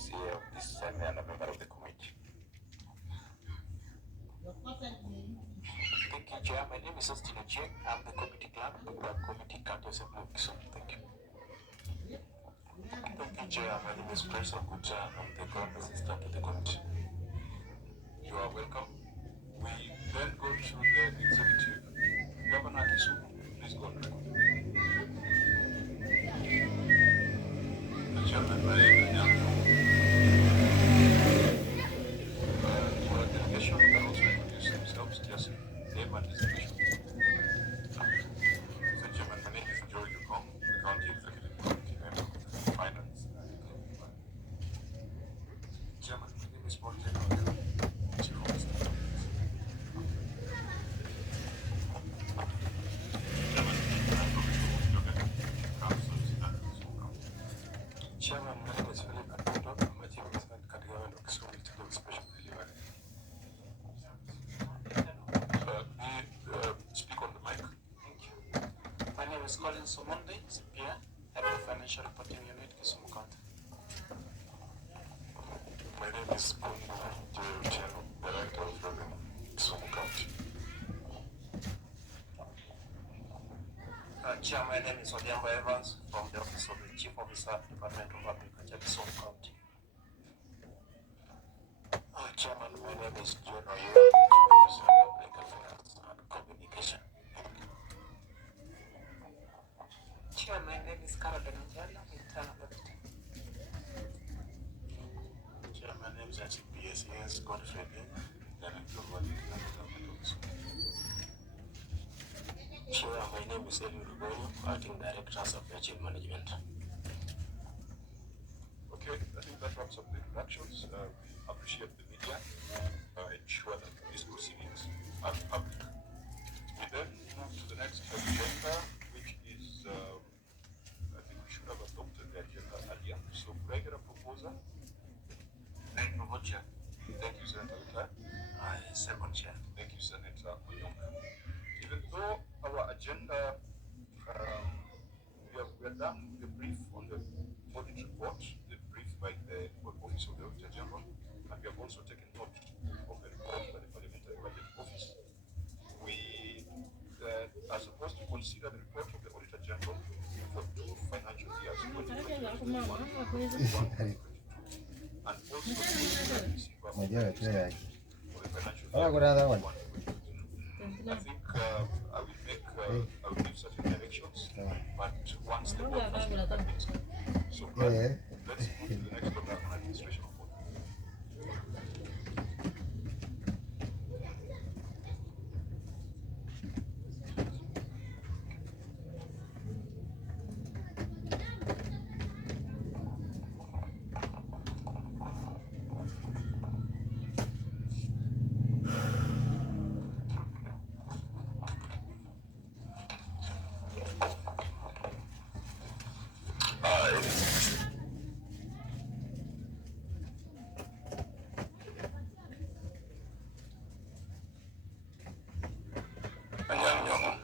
MCA of this and a member of the committee. Thank you, Chair. My name is Austin Anyang. I'm the committee clerk of the Committee County Assembly of Kisumu. Thank you. Thank you, Chair. My name is Prince Okucha. I'm the current assistant to the committee. You are welcome. We then go to the executive. Governor Kisumu, please go on record. The chairman, my name is Nyongo. Our delegation can also introduce themselves, just name and designation. So, Chairman, my name is George Okong, the County Executive Committee member of Finance. Chairman, my name is Paul Nyongo, Chief of Staff. Chairman, my name is Philip Atundo. I'm a Chief of Staff at Government of Kisumu District Special Delivery. Speak on the mic. Thank you. My name is Colin Somonde, CPA, Head of Financial Reporting Unit, Kisumu County. My name is Kundu Cheno, Director of Revenue, Kisumu County. Chair, my name is Odhiambo Evans from the Office of the Chief Officer, Department of Agriculture, Kisumu County. Chairman, my name is John Oyo, Chief Officer of Public Affairs and Communication. Chair, my name is Caroline Njala, Internal Auditor. Chair, my name is CPSES Godfrey Anyang, Director of Audit and Government of Kisumu. Chair, my name is Eliud Ruboyo, Acting Director of Supply Chain Management. Okay, I think that wraps up the introductions. We appreciate the media. Ensure that these proceedings are public. We then move to the next agenda, which is, I think we should have adopted the agenda earlier. So, could I get a proposal? Thank you, Chair. Thank you, Senator Utai. Second Chair. Thank you, Senator Nyongo. Even though our agenda, we are done the brief on the audit report, the brief by the Office of the Auditor General, and we have also taken note of the report by the Parliamentary Budget Office. We are supposed to consider the report of the Auditor General for 2 financial years, 2021 and also the receiver for the financial year. I think I will give certain directions, but once the board has been convinced. So let's move to the next order on administration report. Anyang,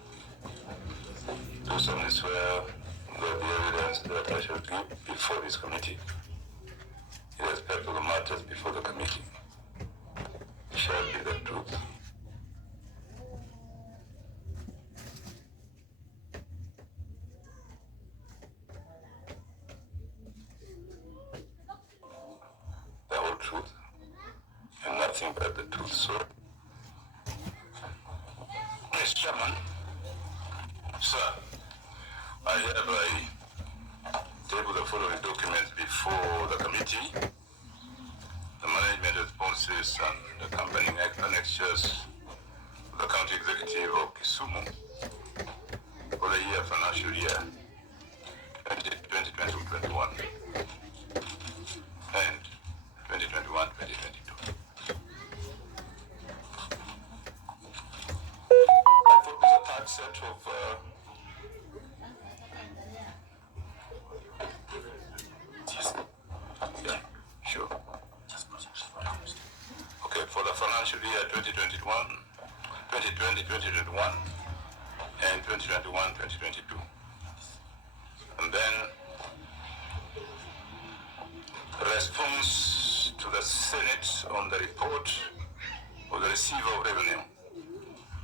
do solemnly swear that the evidence that I shall give before this committee, in respect of the matters before the committee, shall be the truth. The whole truth, and nothing but the truth, sir. Mr. Chairman, sir, I hereby table the following documents before the committee: the management responses and accompanying annexures of the County Executive of Kisumu for the financial year 2020-2021 and 2021-2022. I thought there's a third set of yeah, sure. Okay, for the financial year 2021, 2020-2021 and 2021-2022. And then Response to the Senate on the report of the receiver of revenue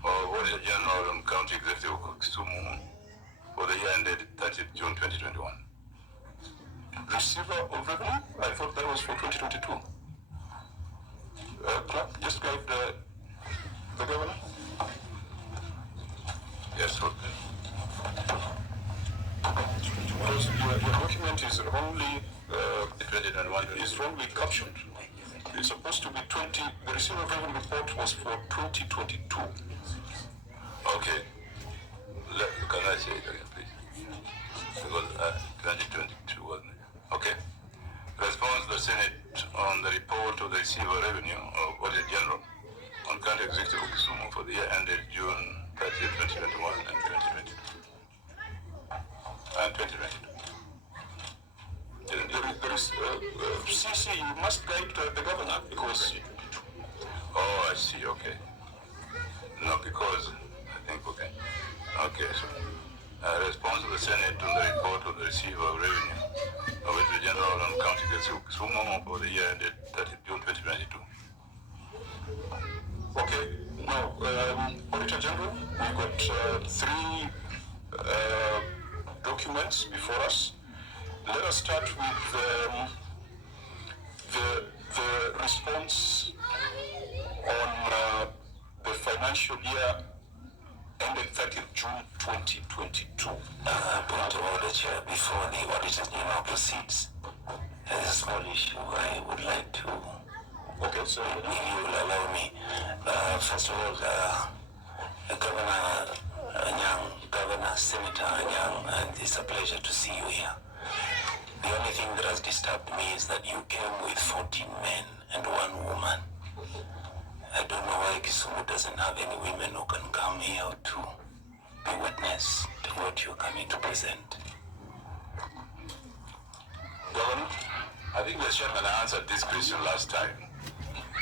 of Auditor General and County Executive of Kisumu for the year ended 30th June 2021. Receiver of revenue? I thought that was for 2022. Clerk, just guide the governor. Yes, okay. Because your document is wrongly captioned. It's supposed to be 20. The receiver of revenue report was for 2022. Okay. Can I say it again, please? Because 2022 wasn't it? Okay. Response to the Senate on the report of the receiver of revenue of Auditor General on County Executive of Kisumu for the year ended June 30th, 2021 and 2022. And 2022. CC, you must guide the governor because. Oh, I see. Okay. No, because I think okay. Okay, so response to the Senate on the report of the receiver of revenue of the General and County Executive of Kisumu for the year ended 30th June 2022. Okay. Now, Auditor General, we've got three documents before us. Let us start with the response on the financial year ended 30th June 2022. Point of order, Chair, before the Auditor General proceeds, there's a small issue I would like to. Okay, so if you will allow me. First of all, Governor Anyang, Governor Senator Anyang, and it's a pleasure to see you here. The only thing that has disturbed me is that you came with 14 men and 1 woman. I don't know why Kisumu doesn't have any women who can come here to be witness to what you're coming to present. Governor, I think the chairman answered this question last time.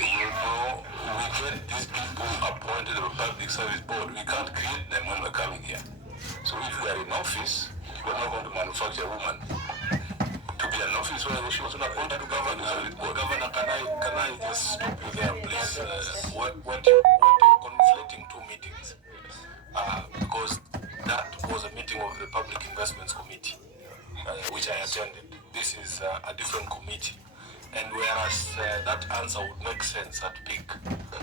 You know, we get these people appointed to the Public Service Board. We can't create them when they're coming here. So if we are in office, we're not going to manufacture a woman to be an office where she was not appointed to govern. Governor, can I just stop you there, please? What you're conflating two meetings, because that was a meeting of the Public Investments Committee, which I attended. This is a different committee. And whereas that answer would make sense at peak,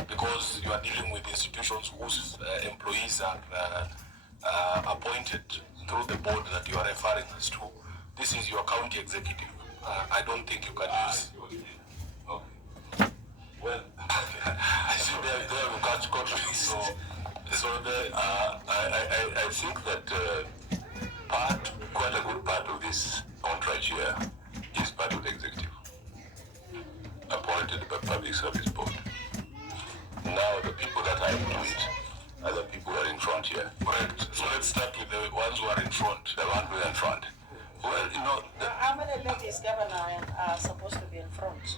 because you are dealing with institutions whose employees are appointed through the board that you are referring us to. This is your county executive. I don't think you can use. Okay. Well, I see there we catch conflicts. So I think that quite a good part of this contract here is part of the executive, appointed by Public Service Board. Now the people that I do it are the people who are in front here. Correct. So let's start with the ones who are in front. The ones who are in front. Well, you know. How many ladies, Governor, are supposed to be in front?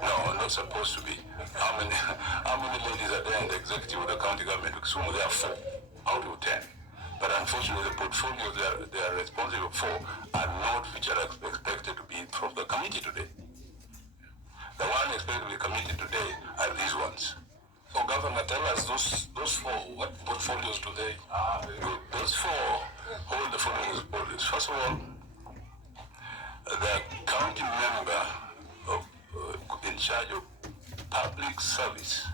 No, not supposed to be. How many ladies are there in the executive of the county government? Kisumu, there are 4 out of 10. But unfortunately, the portfolios they are responsible for are not which are expected to be from the committee today. The one expected to be committed today are these ones. So, Governor, tell us those 4, what portfolios do they? Those 4 hold the following portfolios. First of all, the county member in charge of public service,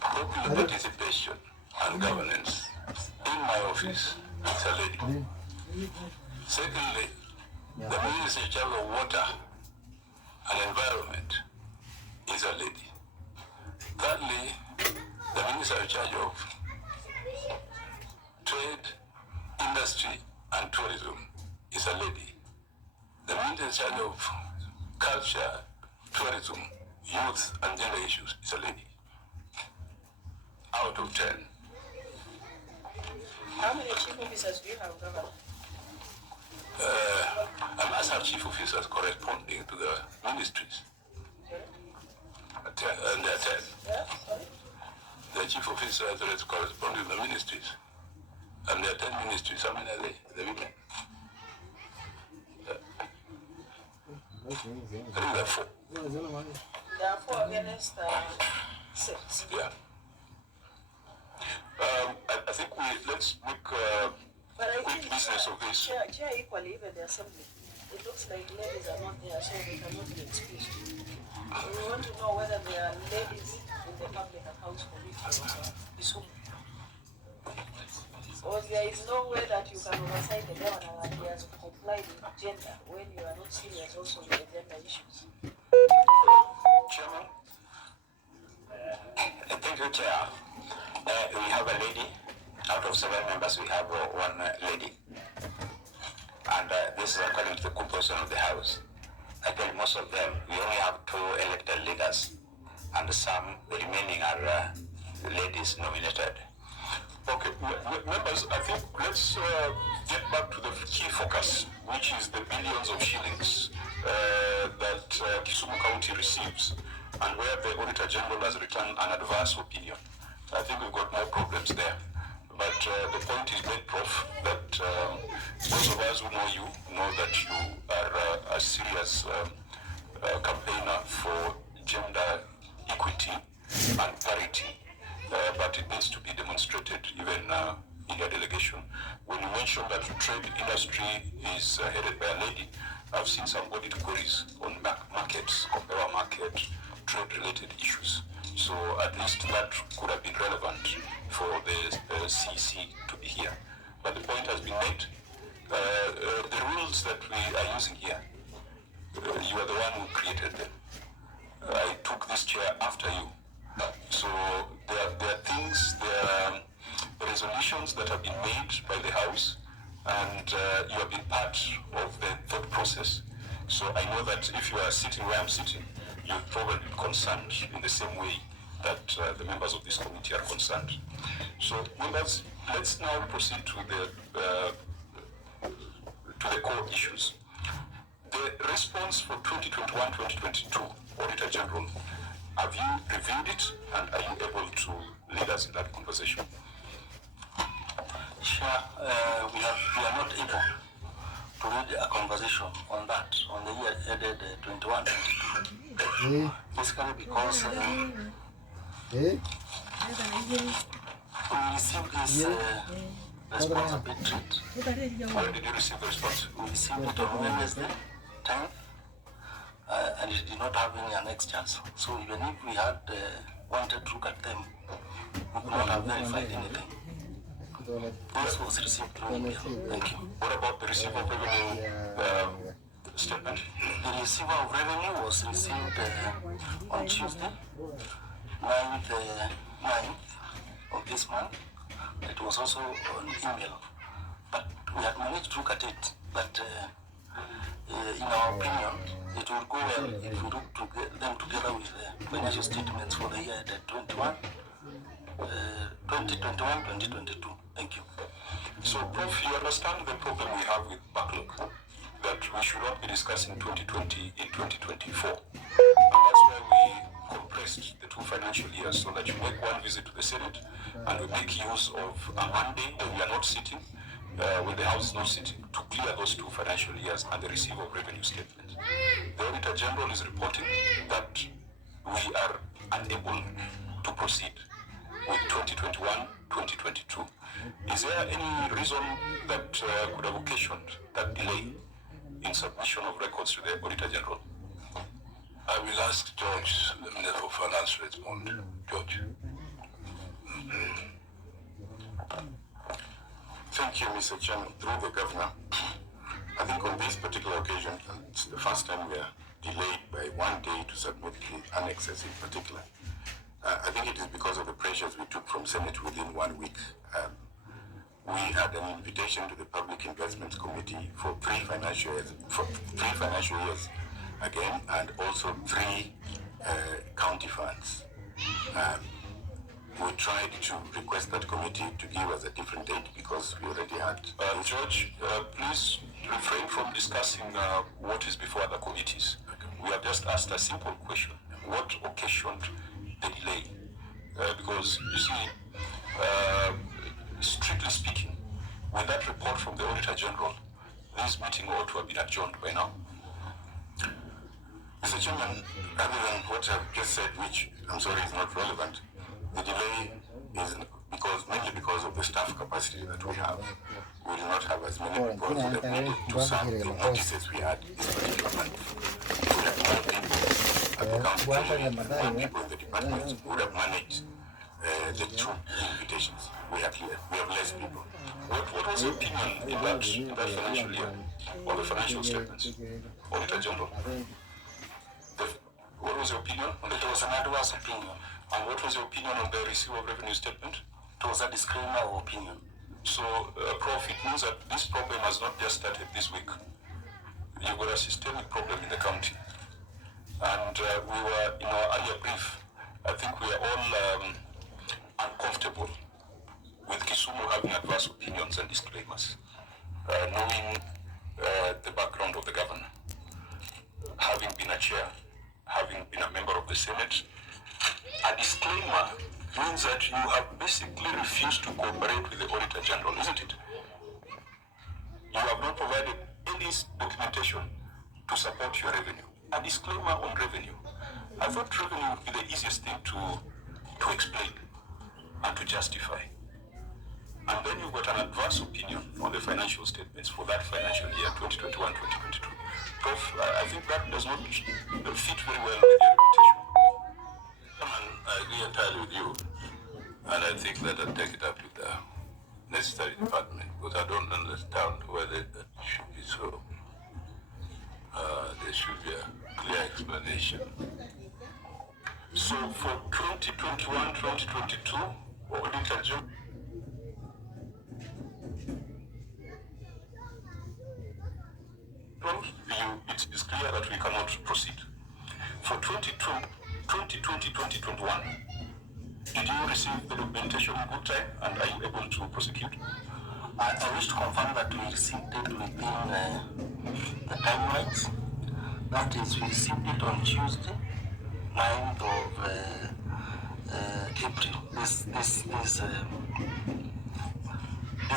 popular participation and governance in my office is a lady. Secondly, the minister in charge of water and environment is a lady. Thirdly, the minister in charge of trade, industry and tourism is a lady. The minister in charge of culture, tourism, youth and gender issues is a lady. Out of 10. How many chief officers do you have, Governor? I must have chief officers corresponding to the ministries. 10, and there are 10. Yeah, sorry? The chief officers corresponding to the ministries. And there are 10 ministries. How many are they? The women? I think there are 4. There are 4 against 6. Yeah. I think let's make But I quick think business of this. Chair equally, even the assembly. It looks like ladies are not there, so they cannot be excused. So we want to know whether there are ladies in the public accounts committee or Isumu. Or there is no way that you can oversight the governor and he has complied with gender when you are not serious also with the gender issues. Chairman, thank you, Chair. We have a lady. Out of 7 members, we have 1 lady. And this is according to the composition of the House. Actually, most of them, we only have 2 elected leaders. And the remaining are ladies nominated. Okay, members, I think let's get back to the key focus, which is the billions of shillings that Kisumu County receives, and where the Auditor General has returned an adverse opinion. I think we've got more problems there. But the point is made, Prof, that those of us who know you know that you are a serious campaigner for gender equity and parity. But it needs to be demonstrated even in your delegation. When you mention that trade industry is headed by a lady, I've seen some audit queries on markets, compare market, trade-related issues. So at least that could have been relevant for the CEC to be here. But the point has been made. The rules that we are using here, you are the one who created them. I took this chair after you. So there are things, there are resolutions that have been made by the House, and you have been part of the thought process. So I know that if you are sitting where I'm sitting, you're probably concerned in the same way that the members of this committee are concerned. So members, let's now proceed to the core issues. The response for 2021-2022, Auditor General, have you reviewed it, and are you able to lead us in that conversation? Sure, we are not able to lead a conversation on that, on the year ended 21-22. Basically because we received this response a bit late. When did you receive the response? We received it on Wednesday, 10th, and it did not have any annexures. So even if we had wanted to look at them, we could not have verified anything. This was received through email. Thank you. What about the receipt of revenue statement? The receiver of revenue was received on Tuesday, 9th of this month. It was also on email. But we had managed to look at it. But in our opinion, it will go well if we look to them together with the financial statements for the year 2021-2022. Thank you. So, Prof, you understand the problem we have with backlog, that we should not be discussing 2020 in 2024. And that's why we compressed the 2 financial years, so that you make one visit to the Senate and we make use of a Monday when we are not sitting, when the House is not sitting, to clear those 2 financial years and the receipt of revenue statement. The Auditor General is reporting that we are unable to proceed with 2021-2022. Is there any reason that could have occasioned that delay in submission of records to the Auditor General? I will ask George, the Minister of Finance, to respond. George. Thank you, Mr. Chairman. Through the Governor, I think on this particular occasion, it's the first time we are delayed by 1 day to submit the annexes in particular. I think it is because of the pressures we took from Senate within 1 week. We had an invitation to the Public Investments Committee for 3 financial years, again, and also 3 county funds. We tried to request that committee to give us a different date because we already had. George, please refrain from discussing what is before other committees. We have just asked a simple question. What occasioned the delay? Because, you see, strictly speaking, with that report from the Auditor General, this meeting ought to have been adjourned by now. Mr. Chairman, other than what I've just said, which I'm sorry is not relevant, the delay is mainly because of the staff capacity that we have. We will not have as many people as we have needed to serve the notices we had this particular month. We have more people at the council, more people in the departments who would have managed the two invitations we have here. We have less people. What was your opinion in that financial year on the financial statements? Auditor General, what was your opinion on the adverse opinion? And what was your opinion on the receipt of revenue statement? It was a disclaimer of opinion. So, Prof, it means that this problem has not just started this week. You've got a systemic problem in the county. And we were, in our earlier brief, I think we are all uncomfortable with Kisumu having adverse opinions and disclaimers, knowing the background of the governor, having been a chair, having been a member of the Senate. A disclaimer means that you have basically refused to cooperate with the Auditor General, isn't it? You have not provided any documentation to support your revenue. A disclaimer on revenue. I thought revenue would be the easiest thing to explain and to justify. And then you've got an adverse opinion on the financial statements for that financial year, 2021-2022. Prof, I think that does not fit very well with your reputation. I agree entirely with you, and I think that I'll take it up with the necessary department, because I don't understand whether that should be so. There should be a clear explanation. So for 2021-2022, Auditor General, it's clear that we cannot proceed. For 2020-2021, did you receive the documentation in good time, and are you able to prosecute? I wish to confirm that we received it within the timelines. That is, we received it on Tuesday, 9th of April, this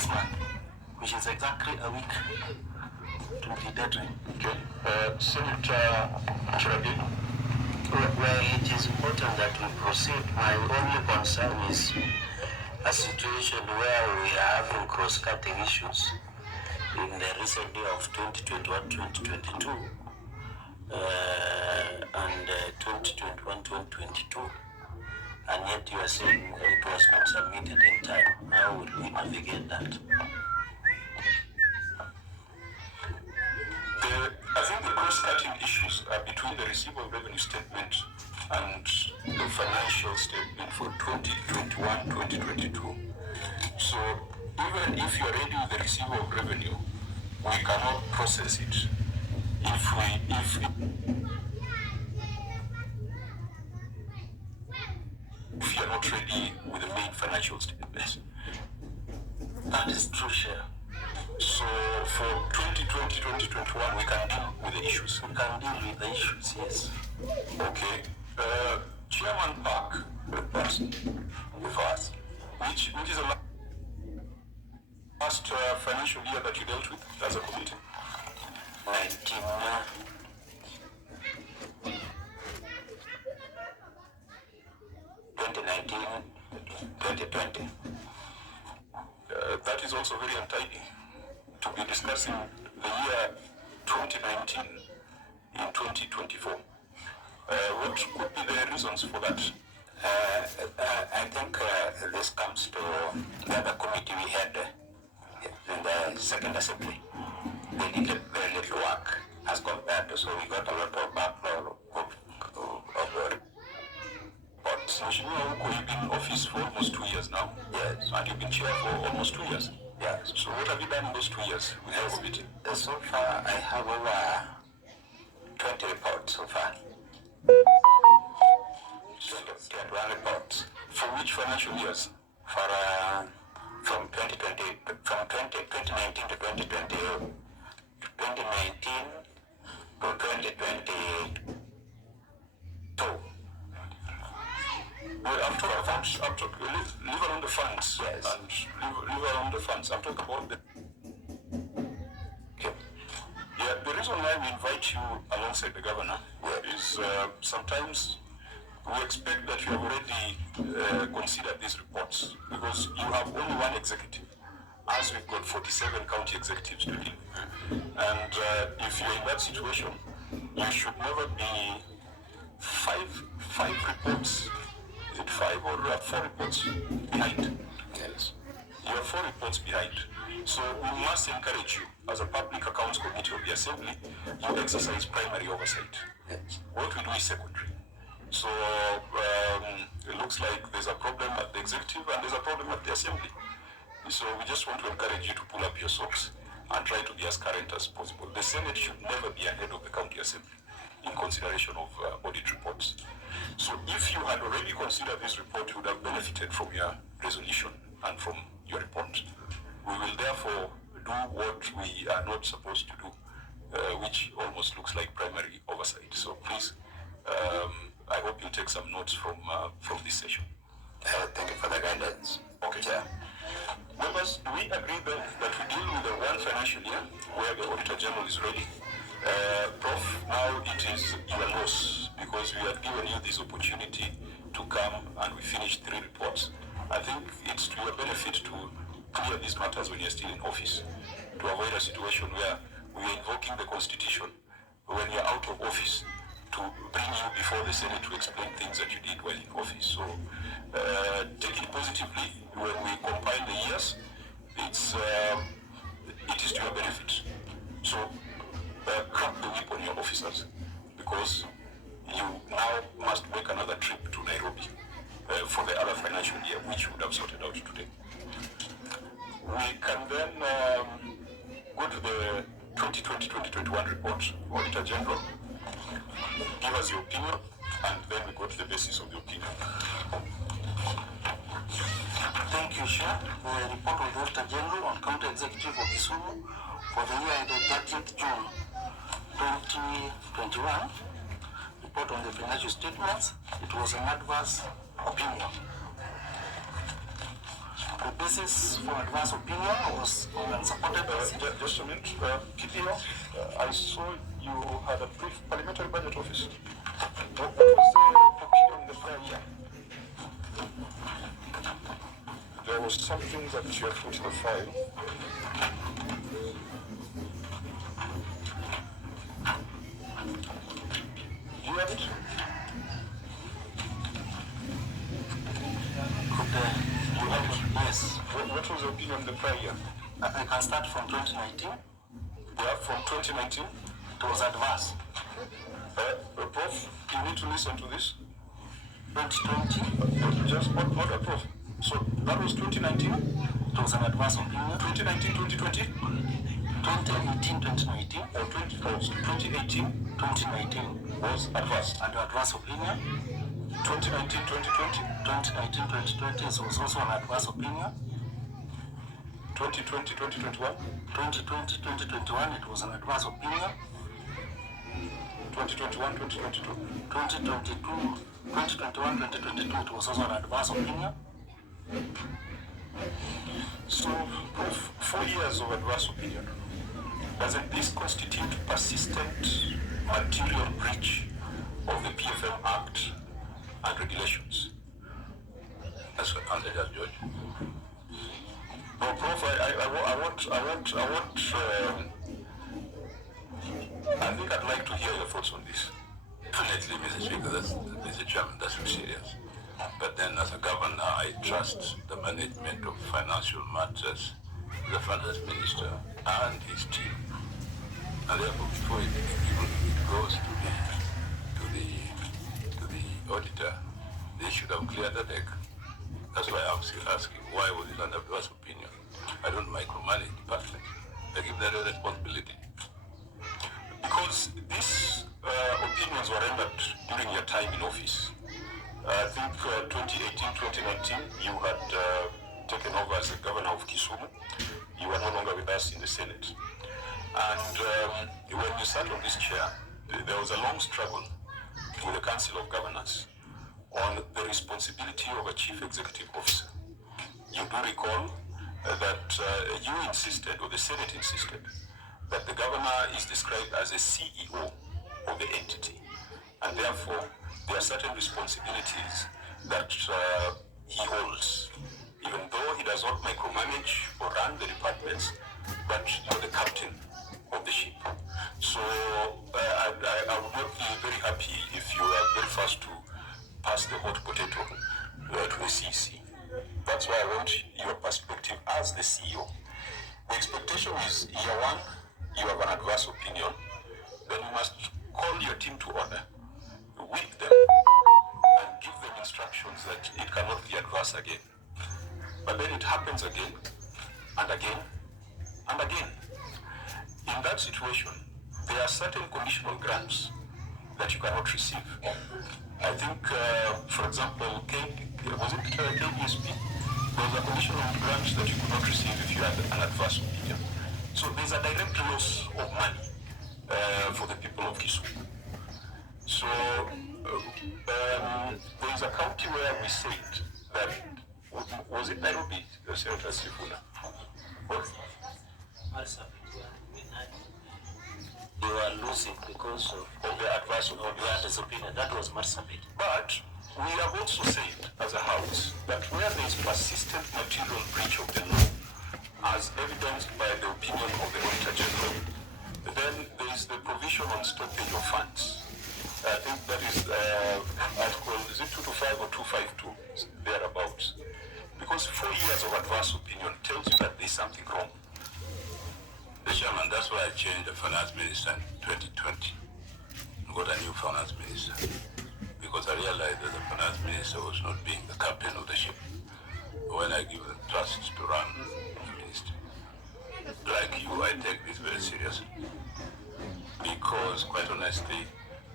month, which is exactly a week to the deadline. Okay. Senator Chirabi. Well, it is important that we proceed. My only concern is a situation where we are having cross-cutting issues in the recent year of 2021-2022 and 2021-2022, and yet you are saying it was not submitted in time. How will we navigate that? I think the cross-cutting issues are between the receivable revenue statement and the financial statement for 2021-2022. So even if you are ready with the receivable revenue, we cannot process it if you are not ready with the main financial statements. That is true, Chair. So for 2020-2021, we can deal with the issues. We can deal with the issues, yes. Okay. Chairman Park reports with us. Which is the last financial year that you dealt with as a committee? 2019-2020. That is also very untidy to be discussing the year 2019 in 2024. What could be the reasons for that? I think this comes to the other committee we had in the second assembly. They did very little work as compared to, so we got a lot of backlog of reports. Nyongo, you've been in office for almost 2 years now. Yes. And you've been chair for almost 2 years. Yes. So what have you done in those 2 years with your committee? So far, I have over 20 reports so far. 21 reports. For which financial years? For from 2019 to 2020, 2019 to 2022. Well, I'm talking, leave around the funds. Yes. And leave around the funds. I'm talking about the... Okay. Yeah, the reason why we invite you alongside the governor is sometimes we expect that you have already considered these reports because you have only one executive, as we've got 47 county executives to deal with. And if you're in that situation, you should never be five reports. Is it 5 or 4 reports behind? Yes. You are 4 reports behind. So we must encourage you, as a Public Accounts Committee of the Assembly, you exercise primary oversight. Yes. What we do is secondary. So it looks like there's a problem at the executive and there's a problem at the Assembly. So we just want to encourage you to pull up your socks and try to be as current as possible. The Senate should never be ahead of the County Assembly in consideration of audit reports. So if you had already considered this report, you would have benefited from your resolution and from your report. We will therefore do what we are not supposed to do, which almost looks like primary oversight. So please, I hope you take some notes from this session. Thank you for the guidance. Okay. Yeah. Members, do we agree that we deal with the one financial year where the Auditor General is ready? Prof, now it is your loss because we have given you this opportunity to come and we finished 3 reports. I think it's to your benefit to clear these matters when you're still in office, to avoid a situation where we are invoking the Constitution when you're out of office to bring you before the Senate to explain things that you did while in office. So take it positively. When we compile the years, it is to your benefit. So crack the whip on your officers because you now must make another trip to Nairobi for the other financial year, which would have sorted out today. We can then go to the 2020-2021 report. Auditor General, give us your opinion, and then we go to the basis of the opinion. Thank you, Chair. The report of the Auditor General on County Executive of Kisumu for the year ended 30th June 2021. Report on the financial statements. It was an adverse opinion. The basis for adverse opinion was on unsupported basis. Just a minute. PPO, I saw you had a brief parliamentary budget office. What was the opinion in the prior year? There was something that you had put in the file. Do you have it? You have it? Yes. What was the opinion in the prior year? I can start from 2019. Yeah, from 2019. It was adverse. Prof, you need to listen to this. 2020. Just order, Prof. So that was 2019. It was an adverse opinion. 2019, 2020. 2018, 2019. Or 2018, 2019 was adverse. and adverse opinion. 2019, 2020. 2019, 2020 was also an adverse opinion. 2020, 2021. 2020, 2021 it was an adverse opinion. 2021, 2022. 2022, 2021, 2022 it was also an adverse opinion. So, Prof, 4 years of adverse opinion. Doesn't this constitute persistent material breach of the PFM Act and regulations? That's what answer that, George. No, Prof, I think I'd like to hear your thoughts on this. Definitely, Mr. Speaker, Mr. Chairman, that's serious. But then as a governor, I trust the management of financial matters, the finance minister and his team. And therefore, before it goes to the auditor, they should have cleared the deck. That's why I'm still asking, why was it an adverse opinion? I don't micromanage department. I give them a responsibility. Because these opinions were rendered during your time in office. I think 2018, 2019, you had taken over as the governor of Kisumu. You were no longer with us in the Senate. And when you sat on this chair, there was a long struggle with the Council of Governors on the responsibility of a chief executive officer. You do recall that you insisted, or the Senate insisted, that the governor is described as a CEO of the entity, and therefore there are certain responsibilities that he holds, even though he does not micromanage or run the departments, but you're the captain of the ship. So I would not be very happy if you are very fast to pass the hot potato to the CC. That's why I want your perspective as the CEO. The expectation is year one, you have an adverse opinion, then you must call your team to order, whip them, and give them instructions that it cannot be adverse again. But then it happens again, and again, and again. In that situation, there are certain conditional grants that you cannot receive. I think, for example, was it KBSP? There was a conditional grant that you could not receive if you had an adverse opinion. So there's a direct loss of money for the people of Kisumu. So there is a county where we said that, was it Nairobi, Senator Sifuna? They were losing because of the adverse opinion. That was Marsabit. But we have also said as a house that where there is persistent material breach of the law, as evidenced by the opinion of the Auditor General, then there is the provision on stoppage of funds. I think that is article, is it 225 or 252, thereabouts. Because 4 years of adverse opinion tells you that there is something wrong. The chairman, that's why I changed the finance minister in 2020. I got a new finance minister. Because I realized that the finance minister was not being the captain of the ship when I give the trust to run the ministry. Like you, I take this very seriously. Because, quite honestly,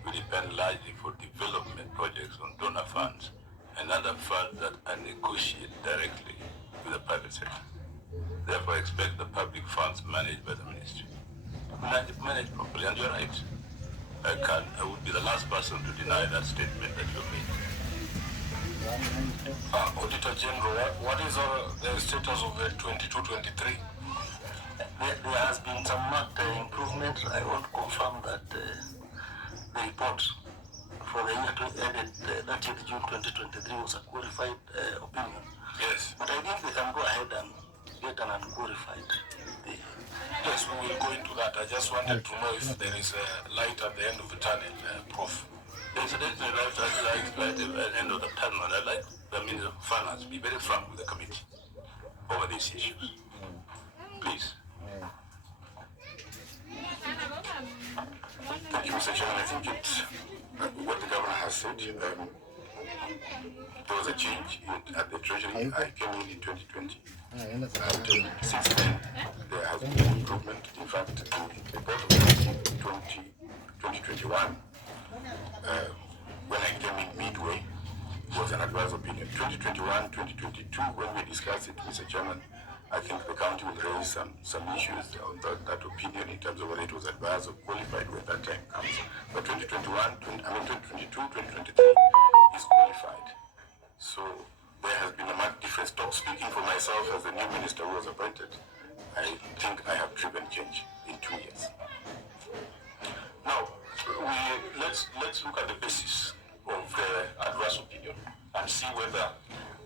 we depend largely for development projects on donor funds and other funds that are negotiated directly with the private sector. Therefore, I expect the public funds managed by the ministry managed properly, and you're right. I would be the last person to deny that statement that you made. Auditor General, what is the status of the 22-23? There has been some marked improvement. I want to confirm that the report for the year ended 30th June 2023 was a qualified opinion. Yes. But I think they can go ahead and get an unqualified. Yes, we will go into that. I just wanted to know if there is a light at the end of the tunnel, Prof. There's a light at the end of the tunnel, and I like the Minister of Finance to be very frank with the committee over these issues. Please. Thank you, Mr. Chairman. I think it's what the governor has said. There was a change at the Treasury. I came in 2020. And since then, there has been an improvement. In fact, the report of 2021, when I came in midway, was an adverse opinion. 2021, 2022, when we discussed it, Mr. Chairman, I think the county will raise some issues on that opinion in terms of whether it was adverse or qualified when that time comes. But 2022, 2023 is qualified. So there has been a marked difference. Stop speaking for myself as the new minister who was appointed. I think I have driven change in 2 years. Now, let's look at the basis of the adverse opinion and see whether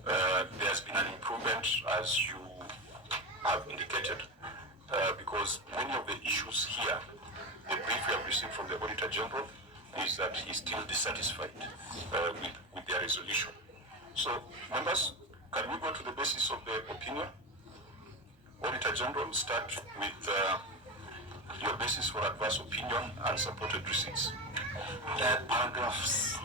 there has been an improvement as you have indicated, because many of the issues here, the brief we have received from the Auditor General is that he's still dissatisfied with their resolution. So, members, can we go to the basis of the opinion? Auditor General, start with your basis for adverse opinion and supported receipts. Paragraphs.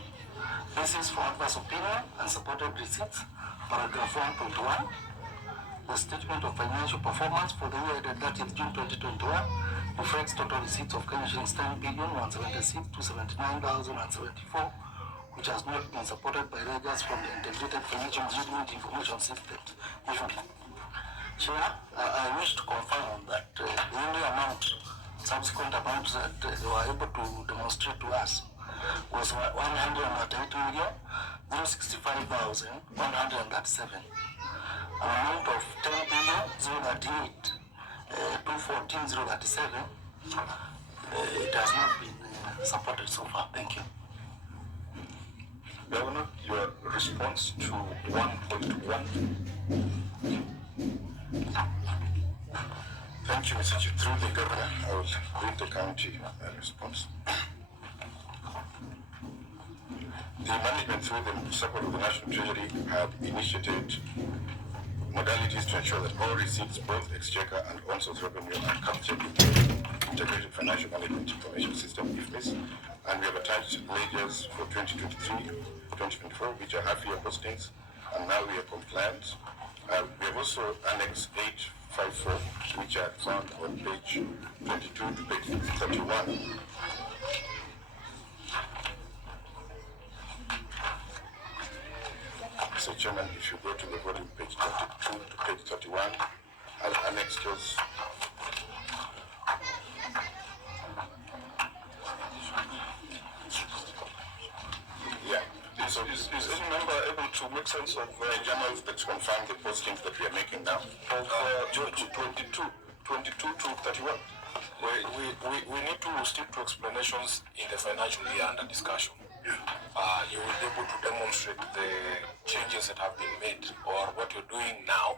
Basis for adverse opinion and supported receipts. Paragraph 1.1. The statement of financial performance for the year ended 30th June 2021 reflects total receipts of Kenya shillings 10,176,279,074, which has not been supported by ledgers from the Integrated Financial Management Information Systems. Chair, I wish to confirm that the only subsequent amounts that they were able to demonstrate to us was 138,065,137. An amount of 10,038,214,037 it has not been supported so far. Thank you. Governor, your response to 1.1. Thank you, Mr. Chief. Through the Governor, I will read the county response. The management, through the support of the National Treasury, had initiated modalities to ensure that all receipts, both exchequer and on-source revenue, are captured in the Integrated Financial Management Information System, IFMIS, and we have attached ledgers for 2023-2024, which are half-year postings, and now we are compliant. We have also annexed 854, which are found on page 22 to page 31. Mr. Chairman, if you go to the volume page 22 to page 31, I'll annex those. Yeah. So is any member able to make sense of The journals that confirm the postings that we are making now? of 22 to 31? We need to stick to explanations in the financial year under discussion. You will be able to demonstrate the changes that have been made or what you're doing now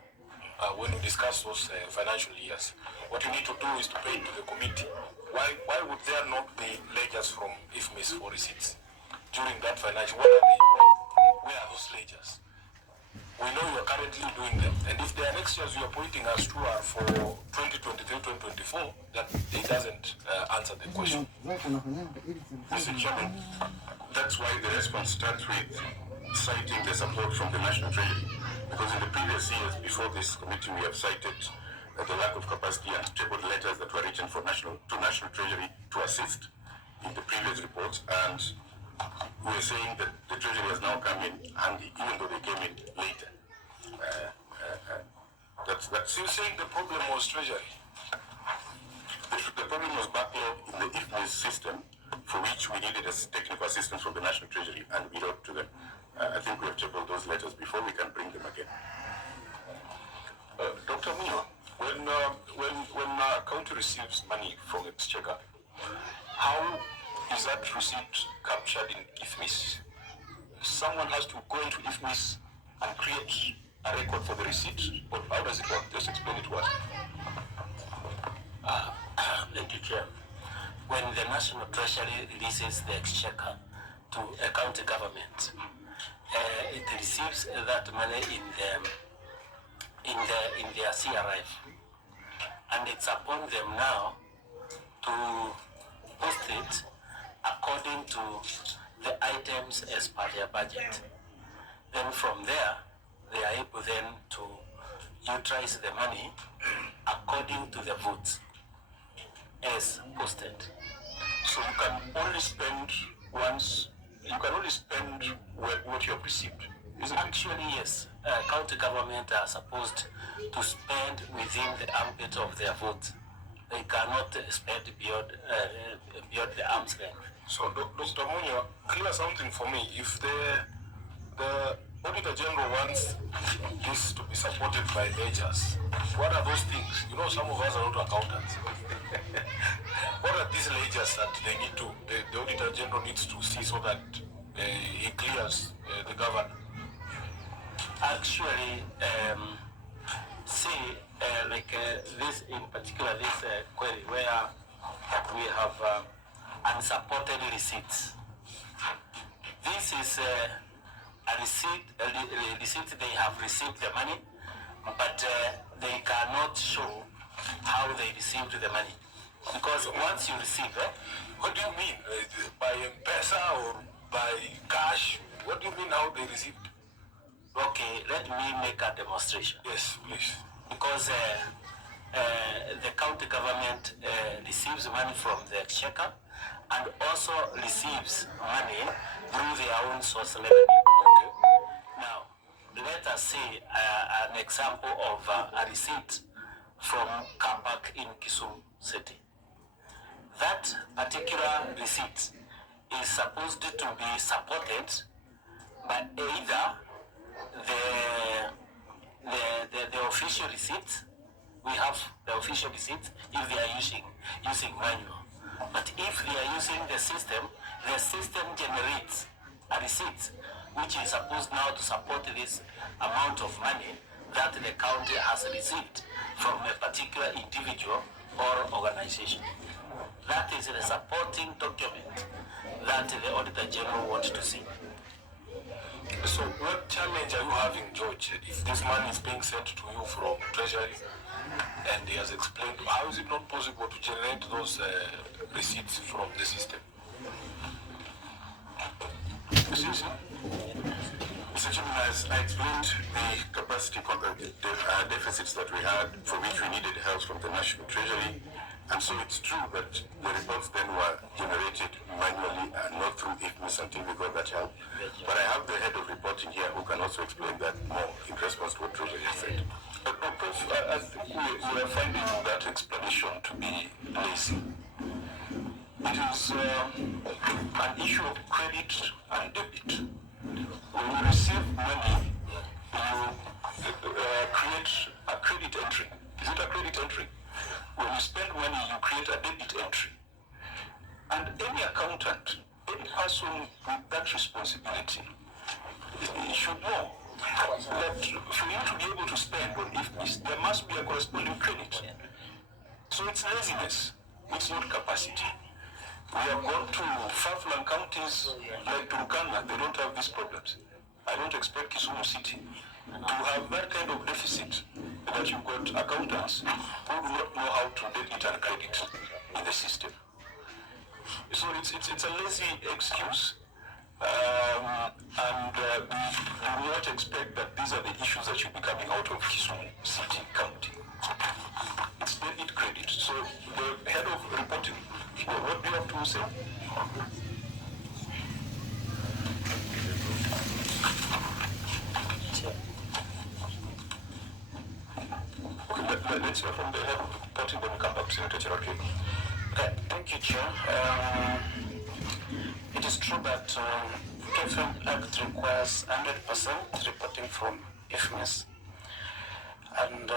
when we discuss those financial years. What you need to do is to pay to the committee. Why would there not be ledgers from IFMIS for receipts during that financial? What are they? Where are those ledgers? We know you are currently doing them, and if the next years you are pointing us to are for 2023-2024, that it doesn't answer the question. Mr. Chairman, that's why the response starts with citing the support from the National Treasury. Because in the previous years, before this committee, we have cited the lack of capacity and tabled letters that were written to National Treasury to assist in the previous reports. And we are saying that the Treasury has now come in handy, even though they came in later. So you're saying the problem was Treasury? The problem was backlog in the IFMIS system, for which we needed technical assistance from the National Treasury, and we wrote to them. I think we have tabled those letters before. We can bring them again. Dr. Muyo, when a county receives money from Exchequer, how is that receipt captured in IFMIS? Someone has to go into IFMIS and create a record for the receipt, but how does it work? Just explain it to us. Thank you, Chair. When the National Treasury releases the exchequer to a county government, it receives that money in their CRF, and it's upon them now to post it according to the items as per their budget. Then from there, they are able then to utilize the money according to the votes as posted. So you can only spend once, you can only spend what you have received, isn't it? Actually, yes. County government are supposed to spend within the ambit of their vote. They cannot spend beyond the arm's length. So, Dr. Munya, clear something for me. If the Auditor General wants this to be supported by ledgers, what are those things? You know, some of us are not accountants. What are these ledgers that they need to, the Auditor General needs to see so that he clears the governor? Actually, this in particular, this query where we have unsupported receipts. This is a receipt they have received the money, but they cannot show how they received the money. Because once you receive it, What do you mean? By M-Pesa or by cash? What do you mean how they received? okay, let me make a demonstration. Yes, please. Because the county government receives money from the exchequer and also receives money through their own source revenue. Okay. Now, let us see an example of a receipt from Kapak in Kisumu City. That particular receipt is supposed to be supported by either the official receipt we have the official receipts if they are using manual. But if they are using the system generates a receipt which is supposed now to support this amount of money that the county has received from a particular individual or organization. That is the supporting document that the Auditor General wants to see. So what challenge are you having, George, if this money is being sent to you from Treasury and he has explained, how is it not possible to generate those receipts from the system? Mr. Chairman, as I explained, the capacity deficits that we had, for which we needed help from the National Treasury, and so it's true that the reports then were generated manually and not through IFMIS until we got that help. But I have the head of reporting here who can also explain that more in response to what Treasury has said. Prof, I think we are finding that explanation to be lazy. It is an issue of credit and debit. When you receive money, you create a credit entry. Is it a credit entry? When you spend money, you create a debit entry. And any accountant, any person with that responsibility, should know that for you to be able to spend on IFMIS, there must be a corresponding credit. So it's laziness, it's not capacity. We have gone to far-flung counties like Turkana, they don't have these problems. I don't expect Kisumu City to have that kind of deficit, that you've got accountants who do not know how to debit and credit in the system. So it's a lazy excuse. We do not expect that these are the issues that should be coming out of Kisumu City County. It's debit credit. So the head of reporting, what do you have to say? Okay, let's hear from the head of reporting, then we come back to Senator Cherargei. Okay, thank you, Chair. It is true that KFM Act requires 100% reporting from IFMIS. And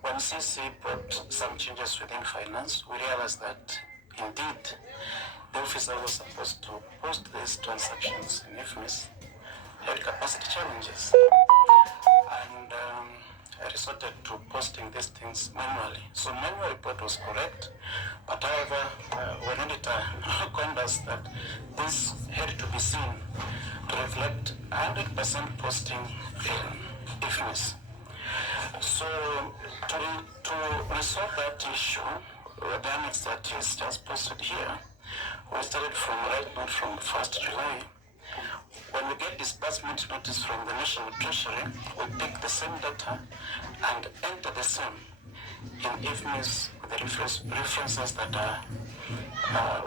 when CC brought some changes within finance, we realized that indeed the officer was supposed to post these transactions in IFMIS had capacity challenges. And I resorted to posting these things manually. So manual report was correct, but however, when auditor informed us that this had to be seen to reflect 100% posting in IFMIS. So to resolve that issue, the annex that is just posted here, we started from right now from 1st July. When we get disbursement notice from the National Treasury, we pick the same data and enter the same in IFMIS with the references that are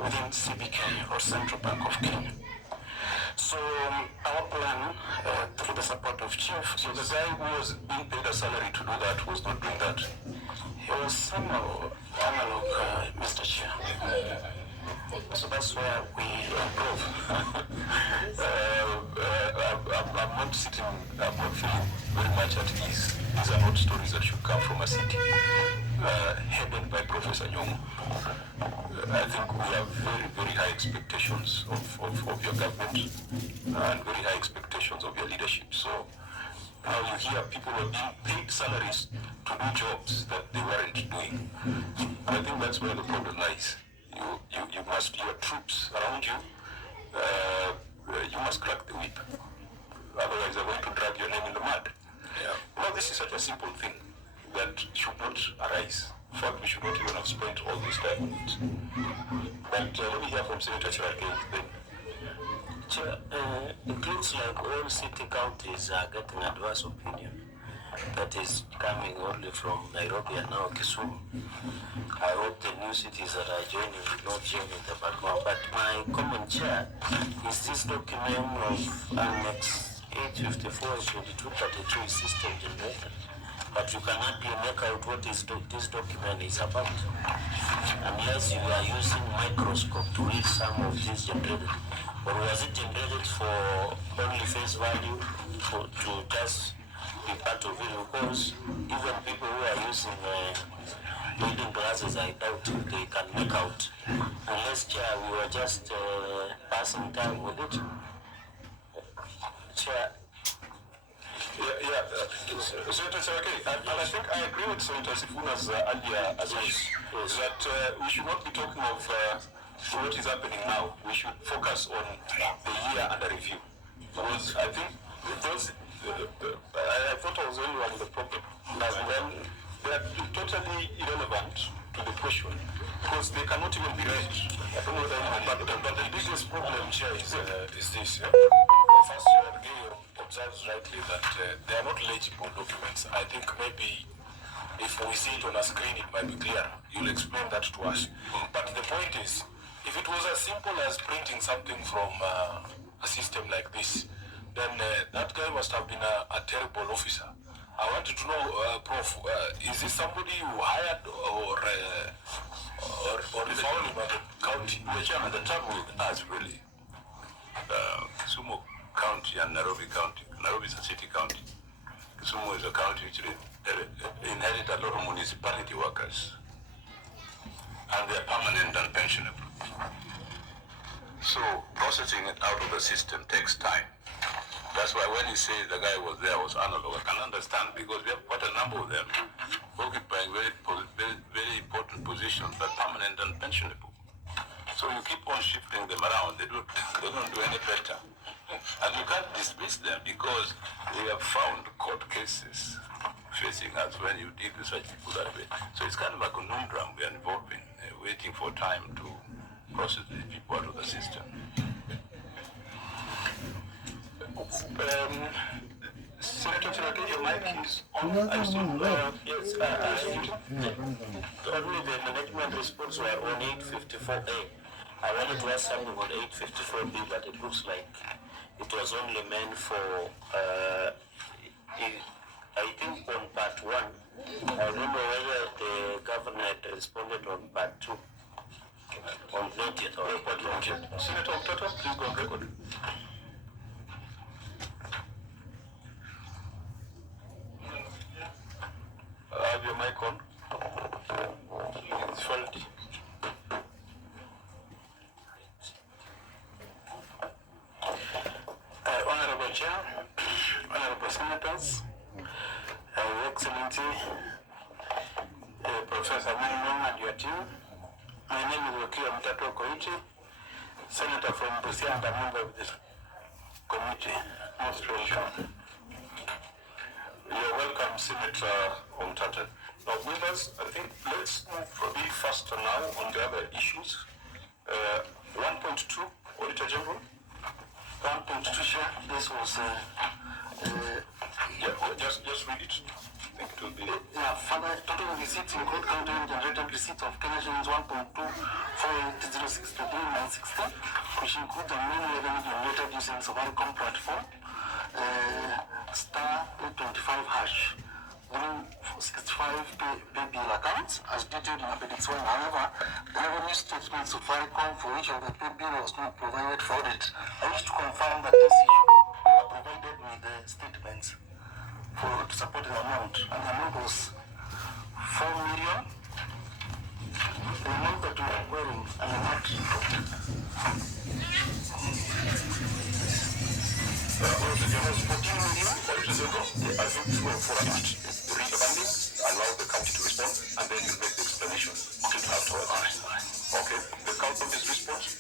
within CBK or Central Bank of Kenya. So our plan, through the support of Chief, So the guy who was being paid a salary to do that was not doing that. he was somehow analog, Mr. Chair. So that's where we improve. I'm not sitting, I'm not feeling very much at ease. These are not stories that should come from a city headed by Professor Nyongo. I think we have very, very high expectations of your government and very high expectations of your leadership. So now you hear people are being paid salaries to do jobs that they weren't doing. And I think that's where the problem lies. You must, your troops around you, you must crack the whip. Otherwise they're going to drag your name in the mud. Yeah. Well, this is such a simple thing that should not arise. In fact, we should not even have spent all this time on it. But let me hear from Senator Cherargei then. Chair, it looks like all city counties are getting adverse opinion. That is coming only from Nairobi and now Kisumu. I hope the new cities that are joining will not join in the background. But my comment, Chair, is this document of Annex 854 and 2232 is system generated. But you cannot make out what this document is about unless you are using microscope to read some of this generated. Or was it generated for only face value to just be part of it, because even people who are using reading glasses, I doubt they can make out. Unless, Chair, we were just passing time with it. Chair. Senator Sarake, and I think I agree with Senator Sifuna's earlier assertion that we should not be talking of what is happening now. We should focus on the year under review. Because I think those, I thought I was the only one with the problem. And then they are totally irrelevant to the question because they cannot even be read. I don't know whether but the biggest problem here is this. First, Gay observes rightly that they are not legible documents. I think maybe if we see it on a screen, it might be clearer. You'll explain that to us. But the point is, if it was as simple as printing something from a system like this, then that guy must have been a terrible officer. I wanted to know, Prof, is this somebody you hired or found him at the county? The trouble with us, really, Kisumu County and Nairobi County. Nairobi is a city county. Kisumu is a county which inherit a lot of municipality workers. And they are permanent and pensionable. So processing it out of the system takes time. That's why when you say the guy was there was analog, I can understand because we have quite a number of them occupying very important positions that are permanent and pensionable. So you keep on shifting them around, they don't do any better. And you can't dismiss them because we have found court cases facing us when you deal with such people that way. So it's kind of a conundrum we are involved in, waiting for time to process these people out of the system. Senator Tirake, your mic is on. Yes, only the management response were on 854A. I wanted to ask something on 854B, but it looks like it was only meant for, I think on part 1. I don't know whether the governor had responded on part 2. On 20th or part 20th. Senator Oktata, please go on record. Have your mic on. It's faulty. Honorable Chair, Honorable Senators, Your Excellency, Professor Nyongo and your team. My name is Wakio Mtato Koichi, Senator from Busia and a member of this committee. Most welcome. You're welcome, Senator Omtata. Now, members, I think let's move a bit faster now on the other issues. 1.2, Auditor General. 1.2 share, this was just read it. I think it will be. Further total receipts include county generated receipts of Kenya shillings 1.24806 which includes the main revenue generated using Safaricom platform, star 825 hash. Through 65 pay bill accounts as detailed in Appendix 1. However, the revenue statements of Safaricom for each of the pay bill was not provided for audit. I wish to confirm that this issue were provided with the statements to support the amount, and the amount was 4 million. The amount that we are wearing and the amount. There was 14 million auditors ago. I think for a minute, read the funding, allow the county to respond, and then you make the explanation afterwards. Okay, the county's response.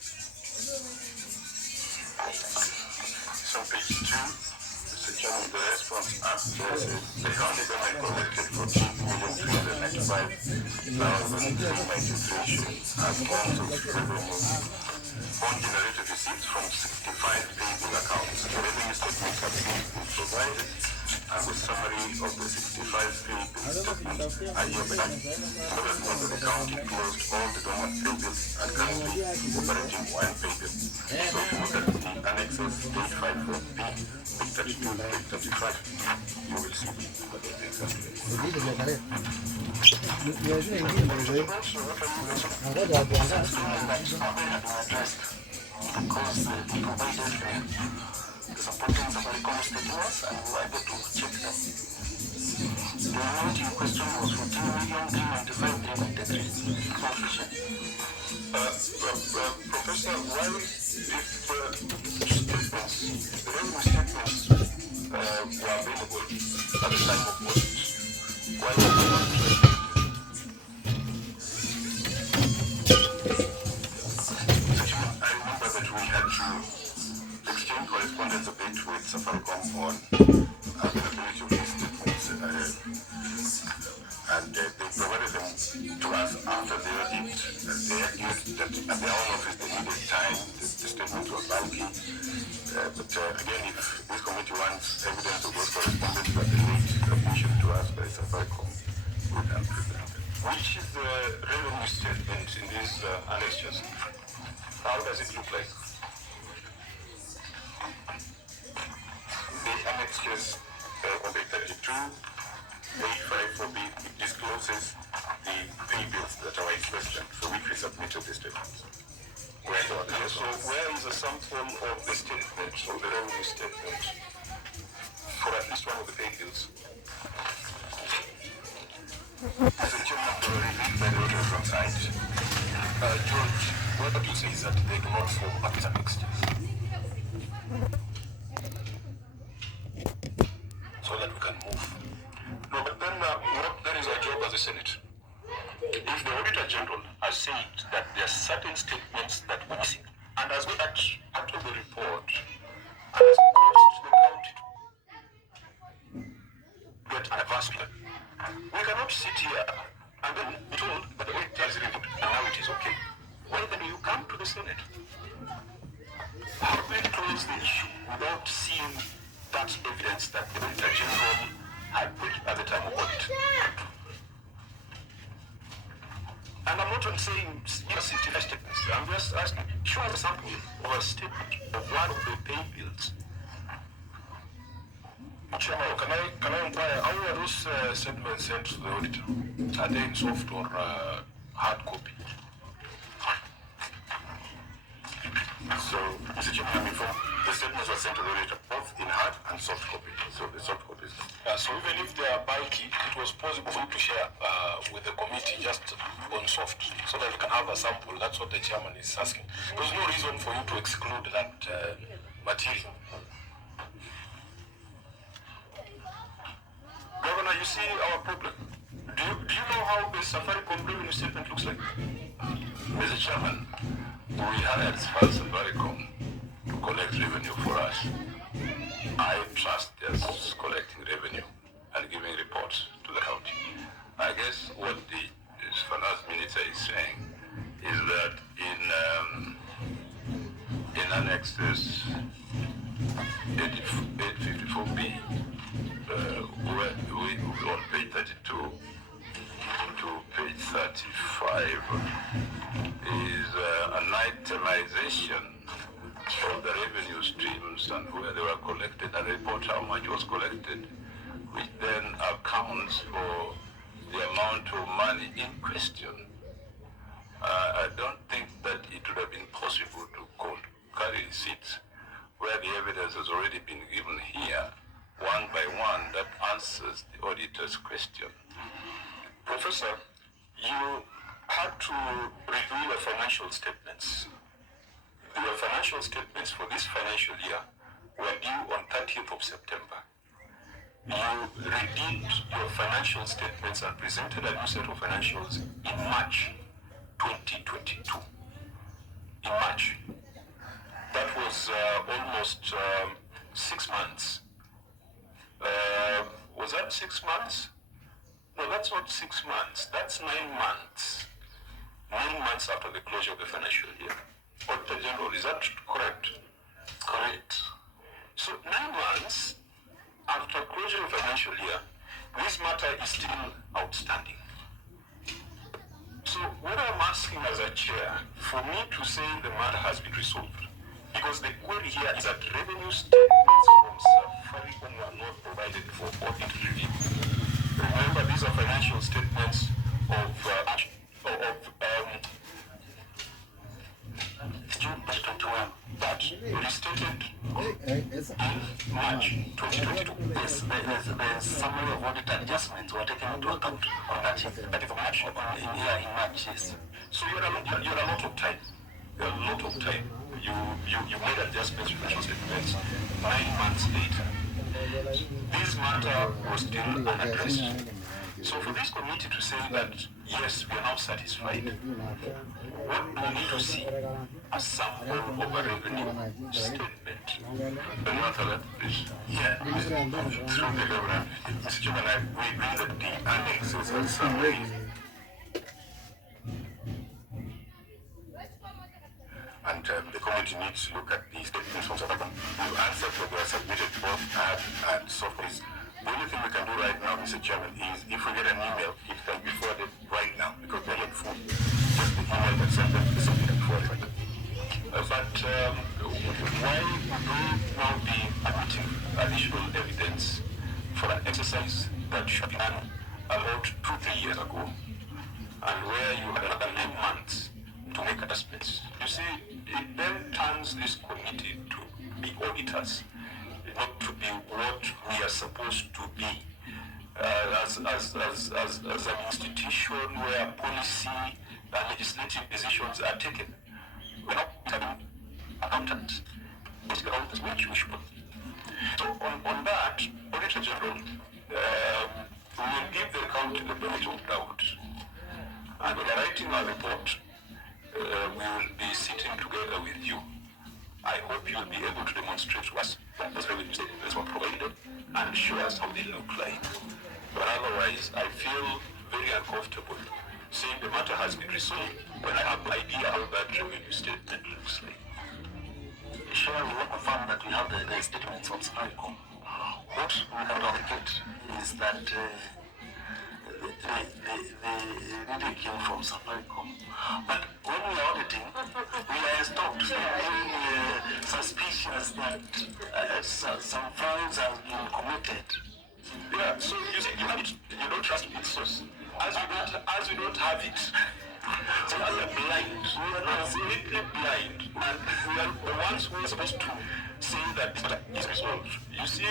So page 2, Mr. Chairman, the response the county government collected 14,395,393 shillings as forms of revenue on generated receipts from 65 payable accounts. The revenue statements have been provided, and the summary of the 65 payable statements are hereby. Furthermore, the county closed all the dormant pay bills and currently operating one pay bill. So if you look at the annexes 854B, 832, 835, you will see what is exactly. Because they provided the supporting Safaricom statements and we were able to check them. amount in question was 14,395,393. Professor, why if statements, the revenue statements were available at the time of audit, why were they not I remember that we had to exchange correspondence a bit with Safaricom on availability of these statements, and they provided them to us after the audit. They argued that at their own office they needed time, the statements were bulky. But again, if this committee wants evidence of those correspondence that they made submission to us by Safaricom, we can present it. Which is the revenue statement in these annexures? How does it look like? The annexures on page 32, 854B, discloses the pay bills that are in question for which we submitted the statements. So where is a sample of the statement, of the revenue statement, for at least one of the pay bills? As a chairman, they were reviewed by the auditors on site. George, what you say is that they do not form a piece of annexures. So that we can move. No, but then what then is our job as a Senate? If the Auditor General has said that there are certain statements that were missing, and as we at part of the report, and has caused the county to get an advance plan, we cannot sit here and then be told that the audit has reviewed and now it is okay. Why then do you come to the Senate? How do we close the issue without seeing that evidence that the Auditor General had put at the time of audit? And I'm not saying yes, it's statements. I'm just asking, show us a sample of a statement of one of the pay bills. Chairman, can I inquire, how were those statements sent to the auditor? Are they in soft or hard copy? So, Mr. Chairman, I'm informed the statements were sent to the auditor both in hard and soft copy. So the soft copies. So even if they are bulky, it was possible for you to share with the committee just on soft, so that you can have a sample. That's what the chairman is asking. There's no reason for you to exclude that material. Governor, you see our problem. Do you know how the Safaricom revenue statement looks like? Mr. Chairman, we hired Safaricom to collect revenue for us. I trust us collecting revenue and giving reports to the county. I guess what the finance minister is saying is that in annexes 854B, we on page 32 to page 35 is an itemization of the revenue streams and where they were collected and report how much was collected, which then accounts for the amount of money in question. I don't think that it would have been possible to carry receipts where the evidence has already been given here, one by one, that answers the auditor's question. Professor, you had to review the financial statements. Your financial statements for this financial year were due on 30th of September. You redid your financial statements and presented a new set of financials in March 2022. In March. That was almost 6 months. Was that 6 months? No, that's not 6 months. That's 9 months. 9 months after the closure of the financial year. Auditor General, is that correct? Correct. So 9 months after closure of the financial year, this matter is still outstanding. So what I'm asking as a chair, for me to say the matter has been resolved, because the query here is that revenue statements from Safaricom were not provided for audit review. Remember, these are financial statements of June 2021 that restated in March 2022. the summary of audit adjustments were taken into account on that in March, yes. So you're a lot of time. You're a lot of time. You made adjustments to financial statements 9 months later. This matter was still unaddressed. So for this committee to say that, yes, we are now satisfied, what do we need to see? A sample of a revenue statement. The matter is, through the government. Mr. Chairman, we agree that the annexes and summary and the committee needs to look at these statements from South Africa. You answered what were submitted both and soft copies. The only thing we can do right now, Mr. Chairman, is if we get an email, it can be forwarded right now because they're in full. Just the email that sent them is something that forwarded. Why would we now be admitting additional evidence for an exercise that should be done about 2-3 years ago, and where you had another 9 months to make adjustments? You see, it then turns this committee to be auditors, not to be what we are supposed to be as an institution where policy and legislative decisions are taken. We're not having accountants, which we should. So on that, Auditor General, we will give the county the benefit of doubt. And when writing our report, we will be sitting together with you. I hope you will be able to demonstrate to us that those revenue statements were provided and show us how they look like. But otherwise, I feel very uncomfortable saying the matter has been resolved when I have no idea how that revenue statement looks like. Sure, we will confirm that we have the statements on Safaricom. What we can communicate is that they really came from Safaricom. But when we are auditing, we are stopped being suspicious that some frauds have been committed. Yeah, so you see, you don't trust its source. As we don't have it, so we are blind. We are not completely blind, and we are the ones who are supposed to say that this matter is resolved. You see,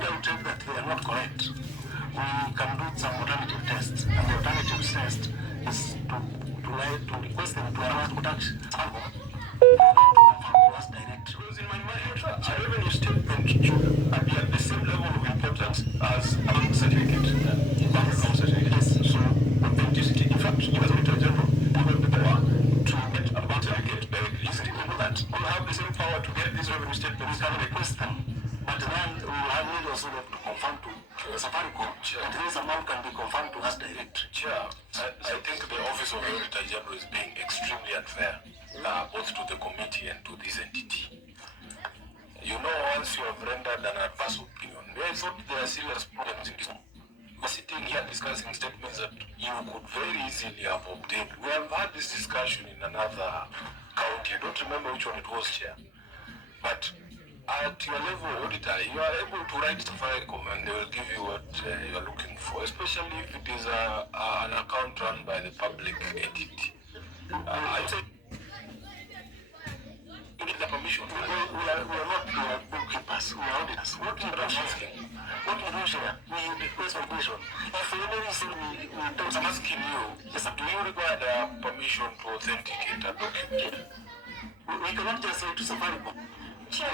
doubted that they are not correct. We can do some alternative tests, and the alternative test is to request them to allow us to touch sample to us direct. Because in my mind, a revenue statement should be at the same level of importance as a bank certificate. Bank account certificate. Yes. So authenticity. In fact, you as Auditor General, you have the power to get a bank certificate directly. You know that. You have the same power to get these revenue statements. We can request them. But then we will have need also to confirm to Safaricom that this amount can be confirmed to us direct. Chair, I think the Office of the Auditor General is being extremely unfair, both to the committee and to this entity. You know, once you have rendered an adverse opinion, I thought there are serious problems in this. We're sitting here discussing statements that you could very easily have obtained. We have had this discussion in another county. I don't remember which one it was, Chair. But at your level auditor, you are able to write to Safaricom and they will give you what you are looking for, especially if it is an account run by the public entity. I'd say you need the permission. We are not bookkeepers, we are auditors. What we do asking? What we do share? We request permission. If we only say we don't. I'm asking you, yes, do you require the permission to authenticate a document? We cannot just say to Safaricom. Chair,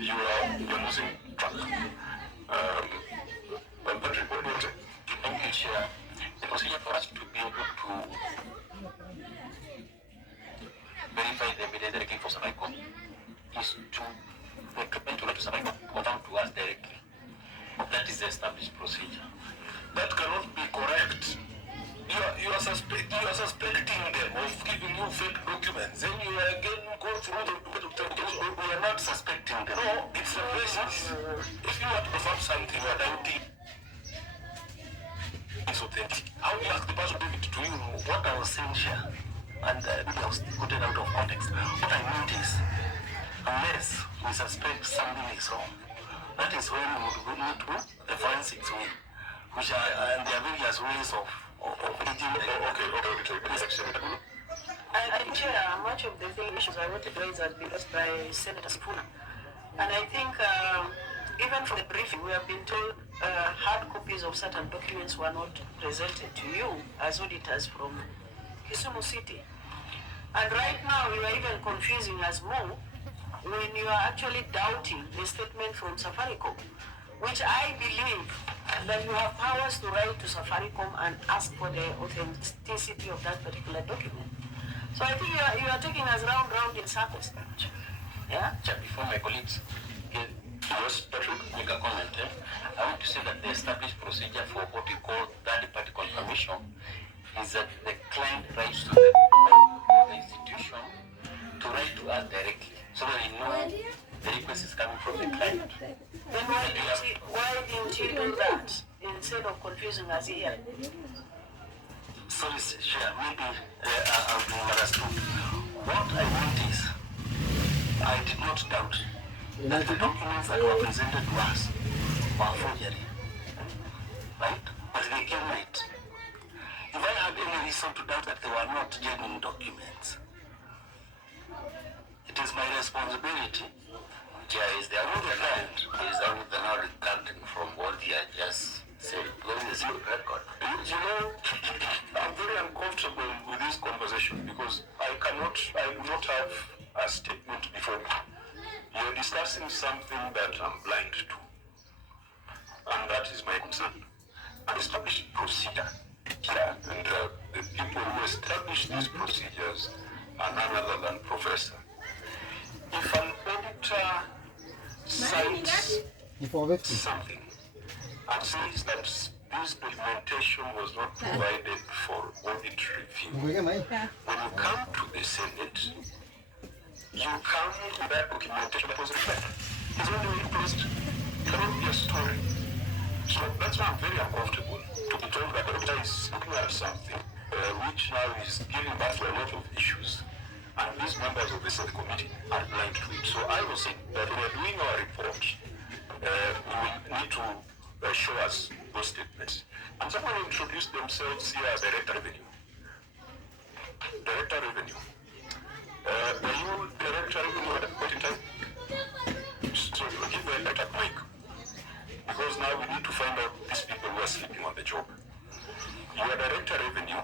you're losing track. Patrick, what do you say? Thank you, Chair. The procedure for us to be able to verify the evidence directly for Safaricom is to recommend to Safaricom or down to us directly. That is the established procedure. That cannot be correct. You are suspecting them of giving you fake documents. Then you are again go through the We are not suspecting them. No, it's a basis. If you want to confirm something, you are doubting it's authentic. How do you ask the person to give it to you? What I was saying here, and maybe I was put it out of context. What I meant is, unless we suspect something is wrong, that is when we would go into the forensics way, which are, and there are various ways of Okay. I Chair, much of the issues I wanted to raise has been raised by Senator Sifuna. And I think even for the briefing, we have been told hard copies of certain documents were not presented to you as auditors from Kisumu City. And right now, you are even confusing us more when you are actually doubting the statement from Safaricom, which I believe that you have powers to write to Safaricom and ask for the authenticity of that particular document. So I think you are taking us round in circles. Yeah, before my colleagues just make a comment. I want to say that the established procedure for what we call third-party confirmation is that the client writes to the bank or the institution to write to us directly, so that we know the request is coming from the client. Then why didn't you do that instead of confusing us here? Sorry, Chair, maybe I've been understood. What I want is, I did not doubt that the documents that were presented to us were forgery. Right? But they came late. If I had any reason to doubt that they were not genuine documents, it is my responsibility. Chair, is there no client? Is there no recording from what you have just said? Because there's no record. You know, I'm very uncomfortable with this conversation because I do not have a statement before me. You're discussing something that I'm blind to. And that is my concern. An established procedure here, and the people who establish these procedures are none other than Professor. If an auditor cites something and says that this documentation was not provided for audit review, when you come to the Senate, you come with that documentation that was required. It's only request. It cannot be a story. So that's why I'm very uncomfortable to be told that the auditor is looking at something which now is giving birth to a lot of issues. And these members of the Senate committee are blind to it. So I will say that when we're doing our report, we will need to show us those statements. And someone introduced themselves here as Director Revenue. Director Revenue. Were you Director Revenue at that point in time? So give the Director mic. Because now we need to find out these people who are sleeping on the job. You are Director Revenue.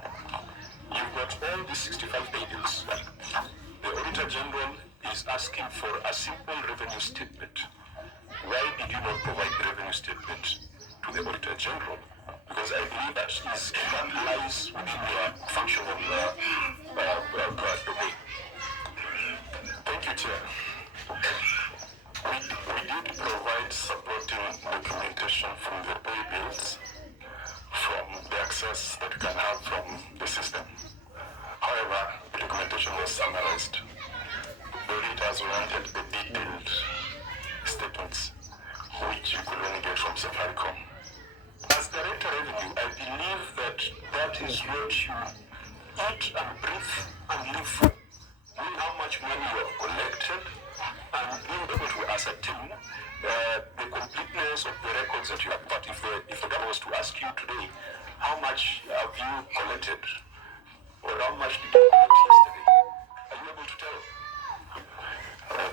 You've got all these 65 pages. The Auditor General is asking for a simple revenue statement. Why did you not provide the revenue statement to the Auditor General? Because I believe that lies within your functional domain. Thank you, Chair. We did provide supporting documentation from the pay bills, from the access that you can have from the system. However, the documentation was summarized. The auditors wanted the detailed statements, which you could only get from Safaricom. As Director Revenue, I believe that is what you eat and breathe and live for. Knowing how much money you have collected and being able to ascertain the completeness of the records that you have. But if the government was to ask you today, how much have you collected? Or how much did you collect yesterday? Are you able to tell?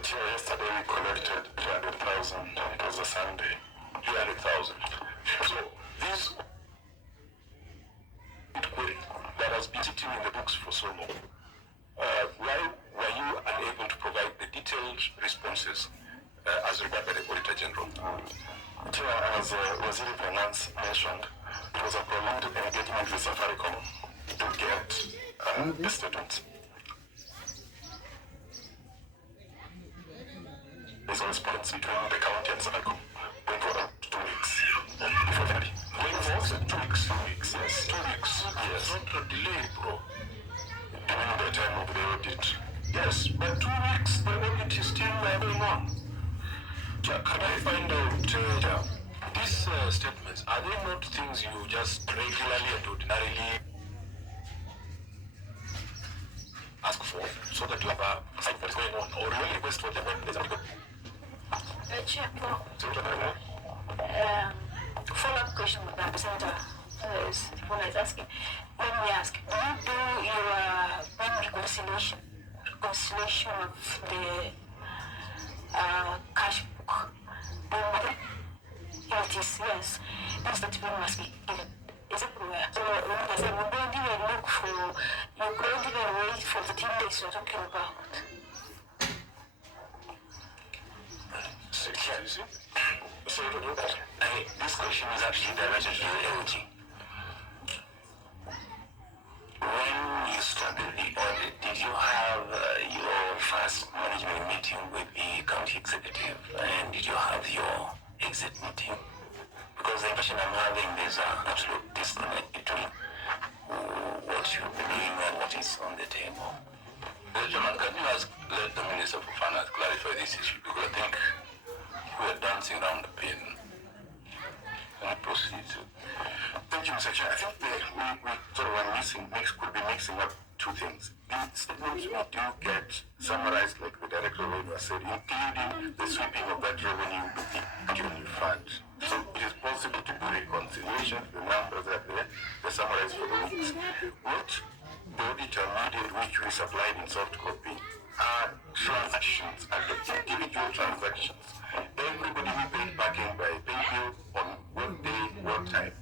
Yesterday we collected 300,000. It was a Sunday. 300,000. So this query that has been sitting in the books for so long, why were you unable to provide the detailed responses as regarded by the Auditor General? As Waziri Finance mentioned, it was a prolonged engagement with Safaricom to get the statement. There's a response between the county and Safaricom going for about 2 weeks. Before February. Going for 2 weeks. 2 weeks, yes. 2 weeks. Yes. Not a delay, bro. During the time of the audit. Yes, but 2 weeks, the audit is still going on. Can I find out, these statements, are they not things you just regularly and ordinarily ask for so that you have a sight what is going on, or you request for them when there's a good? Chair, follow-up question with that Senator is asking. let me ask, do you do your reconciliation of the cash book? It is, yes. This statement must be given. It's everywhere. So, like I said, we don't even look for, you don't even wait for the 10 days you're talking about. So, this question is actually directed to the LG. When you started the audit, did you have your first management meeting with the county executive, and did you have your exit meeting? Because the impression I'm having is an absolute disconnect between what you've been doing and what is on the table. Gentlemen, can you let the Minister for Finance clarify this issue? Because I think we're dancing around the pin. Can I proceed? Thank you, Mr. Chair. I think we sort of could be mixing up two things. The statements we do get summarized, like the Director of Revenue said, including the sweeping of that revenue with the revenue fund. So it is possible to do reconciliation. The numbers are there. They're summarized for the weeks. What the auditor needed, which we supplied in soft copy, are transactions, individual transactions. Everybody who paid parking by PayBill on what day, what time.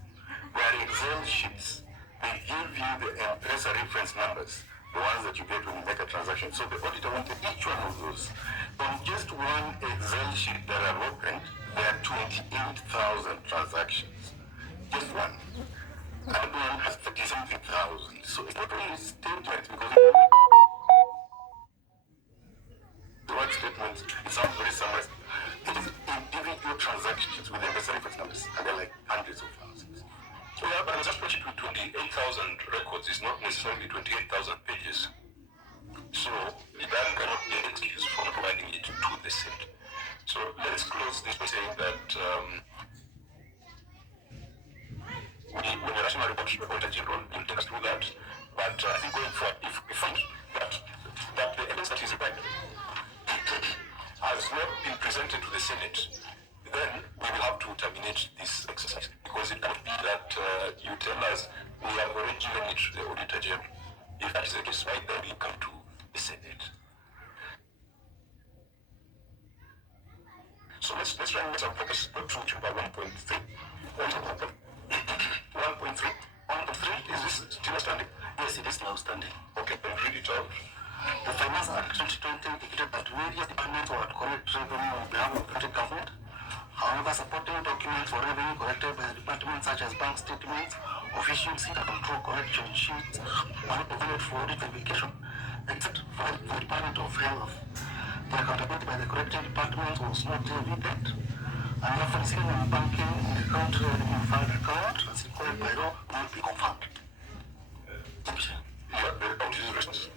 There are Excel sheets. They give you the M-Pesa reference numbers, the ones that you get when you make a transaction. So the auditor wanted each one of those. On just one Excel sheet that are opened, there are 28,000 transactions. Just one. And one has 30-something thousand. So it's not only statements, because the word statements, it sounds very summarized. It is individual transactions with M-Pesa reference numbers, and they're like hundreds of thousands. So yeah, but a spreadsheet with 28,000 records is not necessarily 28,000 pages. So that cannot be an excuse for providing it to the Senate. So let's close this by saying that when the National Report Auditor General will take us through that. But I think going forward, if we find that the evidence that is required has not been presented to the Senate, then we will have to terminate this exercise, because it cannot be that you tell us we have already given it to the Auditor General. If that is the case, why then we come to the Senate? So let's try and make some progress. Go to Chamber 1.3. 1.3. 1.3, is this still outstanding? Yes, it is still outstanding. Okay, then read it out. The Finance Act 2020 indicated that various departments will collect revenue on behalf of the federal government. However, supporting documents for revenue collected by the department, such as bank statements, official receipt and control collection sheets, are not provided for audit verification, except for the Department of Health. The accountability by the corrected department was not evident, and therefore receiving and banking in the county revenue fund account, as required by law, will not be confirmed. Thank you. Yeah, the report is response.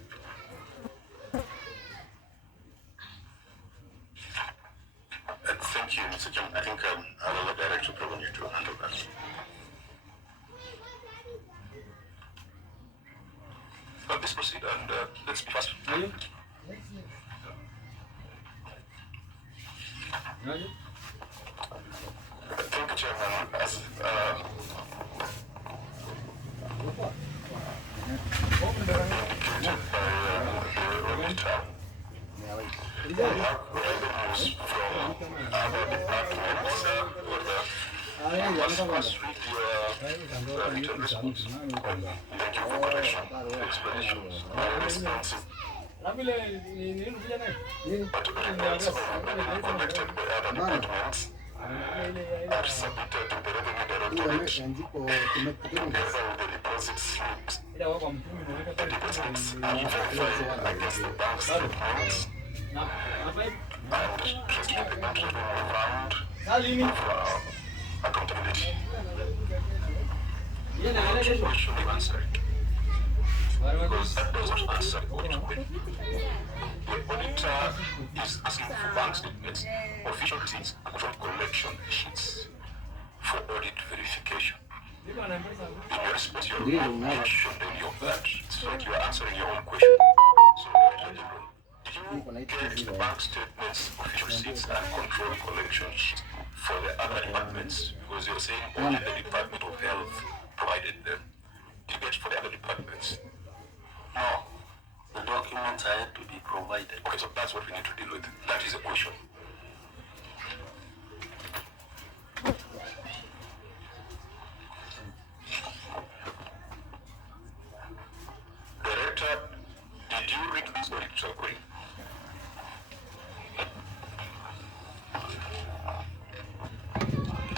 Thank you, Mr. Chairman. I think I'll allow Director of Revenue to handle that. Let's proceed and let's be fast. Thank you, Chairman. As indicated by the auditor, we have revenues from other departments must read your written response. Thank you for correction, explanations, responses. But reports collected by other departments are submitted to the Revenue Directorate together with the deposit slips. The deposits are verified against the bank statements and trust payment revenue fund of accountability. Question you answer it. Because that doesn't answer the audit. The auditor is asking for bank statements, official receipts, and collection sheets for audit verification. In your response, you mentioned any of that. It's like you are answering your own question. So, did you get the bank statements, official receipts, and control collection sheets for the other departments? Because you're saying only the Department of Health provided them. get for the other departments? No, the documents are yet to be provided. Okay, so that's what we need to deal with. That is a question. Director, did you read this audit query?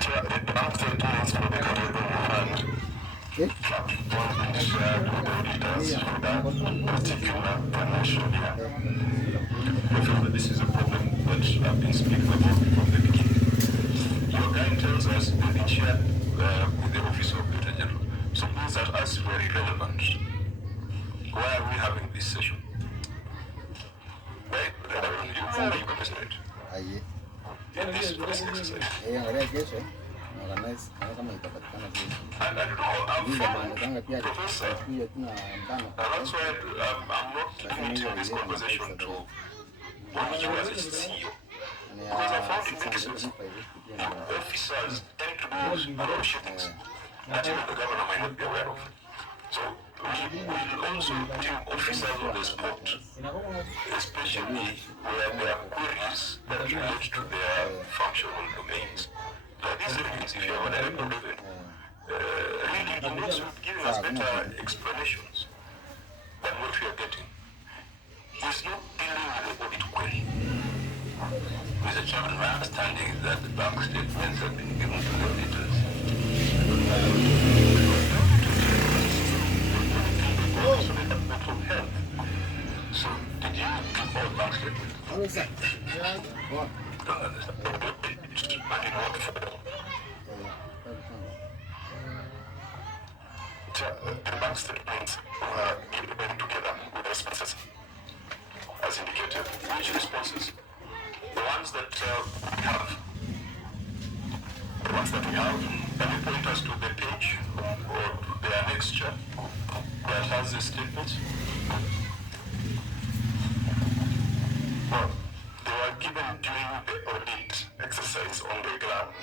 The bank statements for the Cameroon Fund have been shared with auditors for that particular financial year. We feel that this is a problem that I've been speaking about from the beginning. Your guide tells us they've been shared with the Office of Auditor General. So it means that as very relevant. Why are we having this session? Right? You participate Aye. in this exercise. Angalia kesho organize kama itapatikana kesho. And I don't know, I'm Hizo from maandanga pia Professor. pia tuna mbano. That's why I'm not limiting this conversation to what you as a CEO. Because I found in cases, the officers tend to do a lot of shootings that even the governor might not be aware of. So we will also team officers on the spot, especially where there are queries that relate to their functional domains. Like these evidence, if you have an electoral revenue, really it needs to give us better explanations than what we are getting. He's not dealing with the audit query. Mr. Chairman, my understanding is that the bank statements have been given to the auditors. So, did you give all bank statements? How is that? What? Don't understand. I did not follow. The bank statements were given together with responses, as indicated. Which responses? The ones that we have. The ones that we have, can you point us to the page or the annexure that has the statements? Well, they were given during the audit exercise on the ground.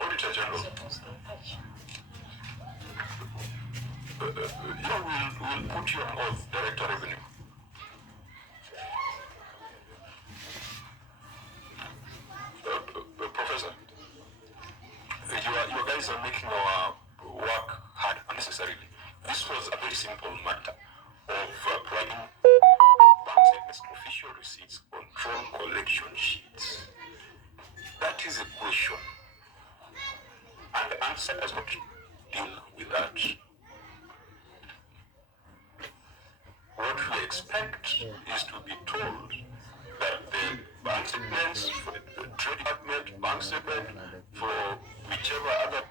Auditor General. We'll put you on oath, Director Revenue. Professor, you guys are making our work hard unnecessarily. This was a very simple matter of providing bank statements, official receipts, control collection sheets. That is a question. And the answer does not deal with that. What we expect is to be told that the bank statements for the trade department, bank statement for whichever other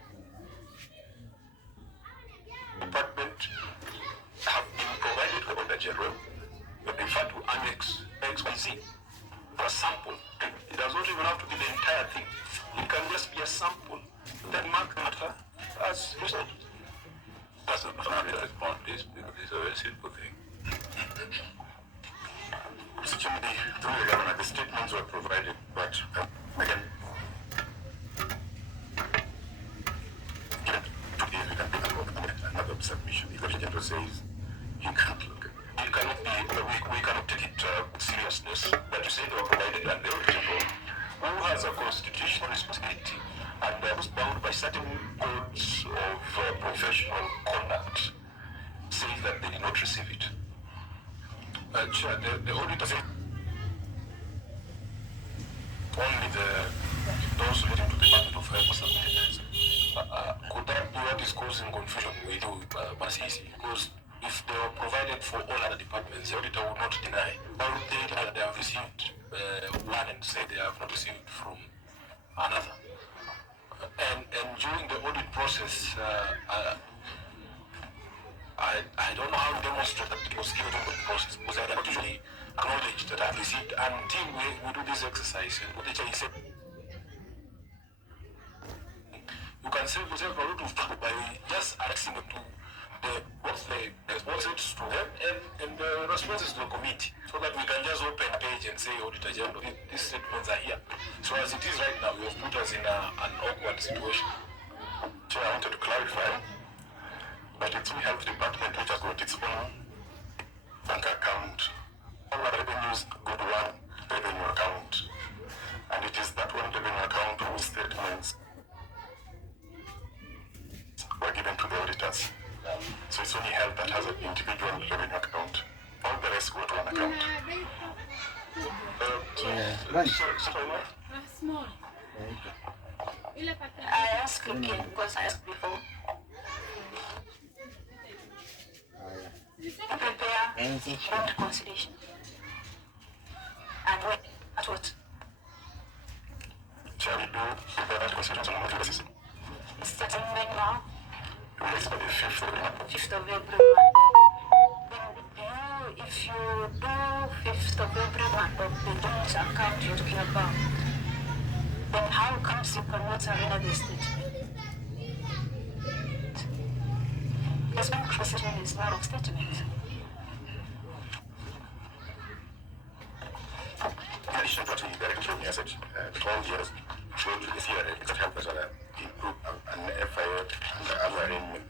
department have been provided to the general, but they refer to Annex XYZ for a sample. It does not even have to be the entire thing. It can just be a sample. Then mark the matter as result. That's not family response, please, because it's a very simple thing. Security through the governor, the statements were provided, but again, today we can make another submission. If the general says he can't look at it, it cannot be, we cannot take it with seriousness that you say they were provided and the general who has a constitutional responsibility and was bound by certain codes of professional conduct says that they did not receive it. Chair, the auditor said only those relating to the Department of Health submitted. Could that be what is causing confusion with you, Masisi? Because if they were provided for all other departments, the auditor would not deny. Or would they that they have received one and say they have not received from another? And during the audit process, I don't know how to demonstrate that it was given over the process, because I cannot usually acknowledge that I've received until we do this exercise. And what the chair said, you can save yourself a lot of trouble by just asking them to what's the responses to them and the responses to the committee, so that we can just open a page and say, Auditor General, these statements are here. So as it is right now, you have put us in an awkward situation. Chair, I wanted to clarify that it's only health department which has got its own bank account. All our revenues go to one revenue account, and it is that one revenue account whose statements were given to the auditors. So it's only health that has an individual revenue account. All the rest go to one account. Small. I asked again because I asked before. Prepare joint conciliation. And what? At what? Shall we do that conciliation on a monthly basis? It's starting right now. It's by the 5th of every month. 5th of every month. Then if you do 5th of every month of the joint account you're talking about, then how comes you cannot surrender the statement? Because bank procedure is more of statement. In addition to what the director told me, I said, the 12 years showed to the CRA that help us improve an FIA and the other arrangement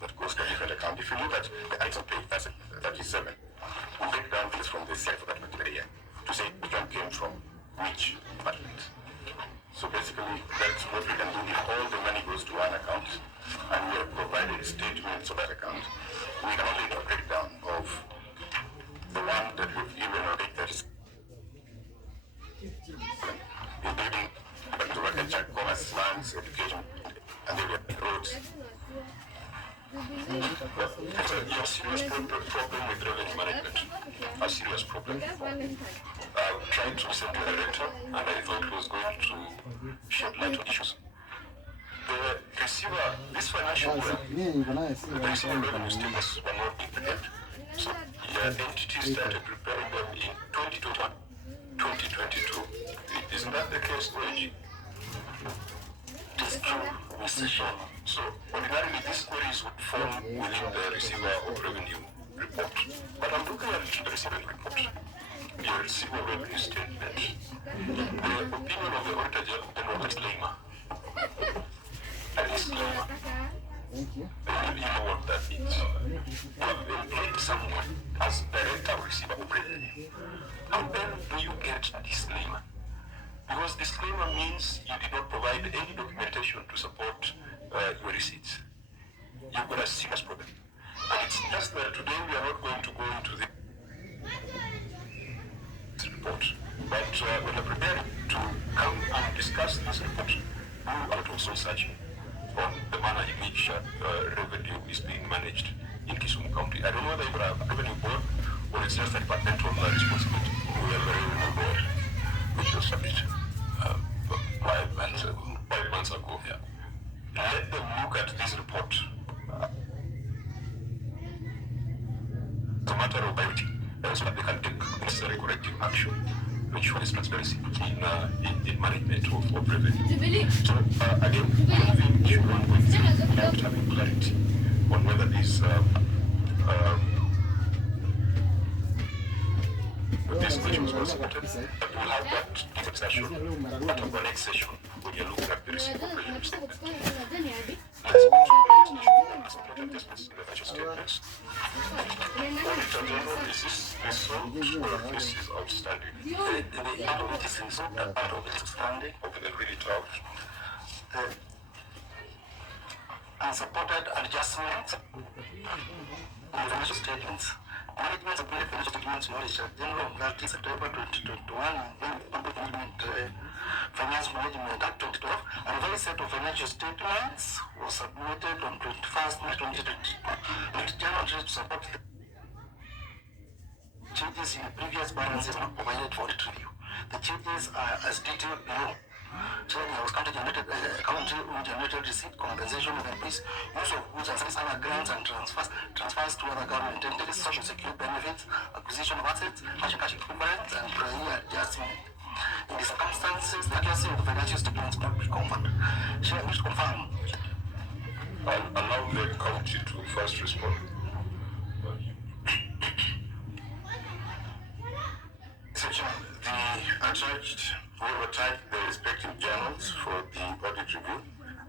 that goes to a different account. If you look at the items page, that's 37, we break down things from the CRA for that particular year to say which one came from which department. So basically, that's what we can do. If all the money goes to one account and we have provided statements of that account, we can only do a breakdown of the one that we've given or that is including to agriculture, commerce, lands, education, and then we have roads. It's a serious problem with revenue management. A serious problem. I tried to send a letter and I thought it was going to shed light on issues. The receiver, this financial year, the receiver revenue statements were not being prepared. So the entity started preparing them in 2021, 2022. Isn't that the case, Oji? It is true, Mr. Shaw. So ordinarily these queries would fall within the receiver of revenue report. But I'm looking at the receiver report, the receiver revenue statement. The opinion of the auditor general disclaimer. A disclaimer. You know what that means. You have employed someone as director or receiver of revenue. How then do you get a disclaimer? Because disclaimer means you did not provide any documentation to support your receipts. You've got a serious problem. And it's just that today we are not going to go into this report. But we are prepared to come and discuss this report out of soul searching on the manner in which revenue is being managed in Kisumu County. I don't know whether you have a revenue board or it's just a departmental responsibility. We have a revenue board which was established 5 months ago. 5 months ago, yeah. Let them look at this report. It's a matter of priority, so that they can take necessary corrective action to ensure this transparency in management of revenue. So again, moving issue 1.3, without having clarity on whether this questions were submitted, but we'll have that discussion at our next session when you're looking at the receipt of revenue statement. Let's go to the issue of support adjustments in the financial statements. Auditor General, is this resolved or this is outstanding? The part of it is resolved, the part of it is outstanding. Okay, then read it out. Unsupported adjustments in the financial statements. Management of financial statements knowledge General that is September 2021 and Public Management Finance Management Act 2012. A revised set of financial statements was submitted on 21st May 2022. It generally to support the changes in the previous balances not provided for audit review. The changes are as detailed below. Changing was county-generated receipt, compensation of employees, use of goods and services, other grants and transfers to other government entities, social security benefits, acquisition of assets, cash equivalents, and prior adjustment. In the circumstances, the accuracy of the financial statements cannot be confirmed. Shall we confirm? I'll allow the county to first respond. Section, we attached the respective journal audit review,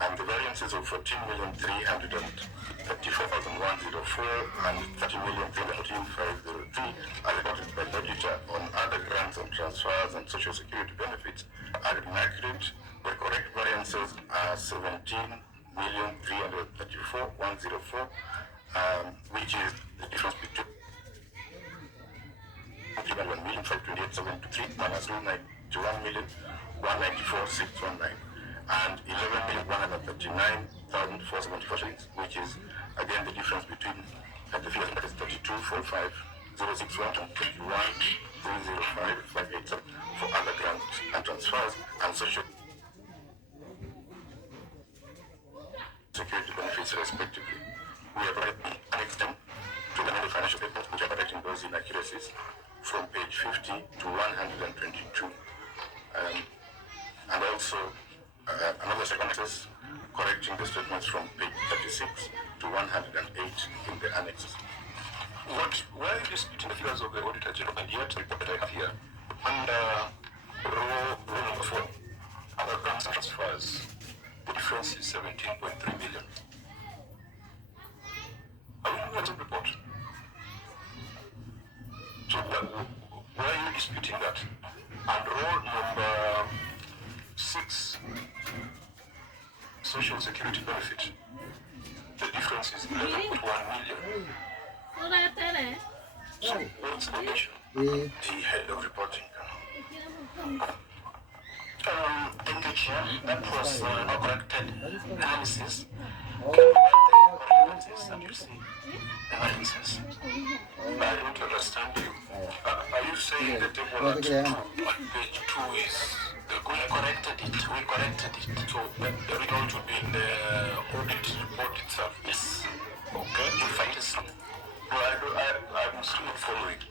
and the variances of 14,334,104 and 30,314,503 are reported by the auditor on other grants and transfers and social security benefits are inaccurate. The correct variances are 17,334,104, which is the difference between 1,528,723 minus 291,194,619 and 11,139,474 shillings, which is again the difference between the figures that is 32,45,061 and 51,305,587 for other grants and transfers and social security benefits respectively. We have annexed them to the financial statements which are correcting those inaccuracies from page 50 to 122. And also another second access correcting the statements from page 36 to 108 in the annexes. Why are you disputing the figures of the Auditor General and yet the report that I have here under row number 4, other grants and transfers, the difference is 17.3 million. Are we looking at the report? So why are you disputing that? And row number 6, social security benefit, the difference is 11.1 million. So what's the issue? The head of reporting. Thank you, Chair. That was a corrected analysis. Can you provide the analysis and you see the variances? I don't understand you. Are you saying the table at page 2 is the We corrected it. so the result would be in the audit report itself? Yes. Okay. In fact, it's I'm still not following.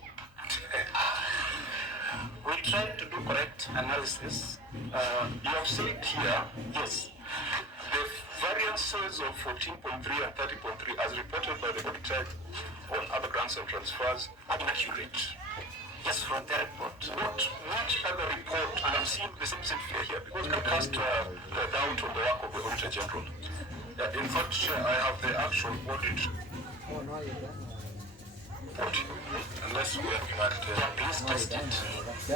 we tried to do correct analysis. You have said here, Yes. the variances of 14.3 and 30.3 as reported by the auditor on other grants and transfers are inaccurate. Yes, from the report. Which other report, and I'm seeing the same figure here, because we cast doubt on the work of the Auditor General. In fact, Chair, I have the actual audit report, unless we are looking at Yeah, please test it. so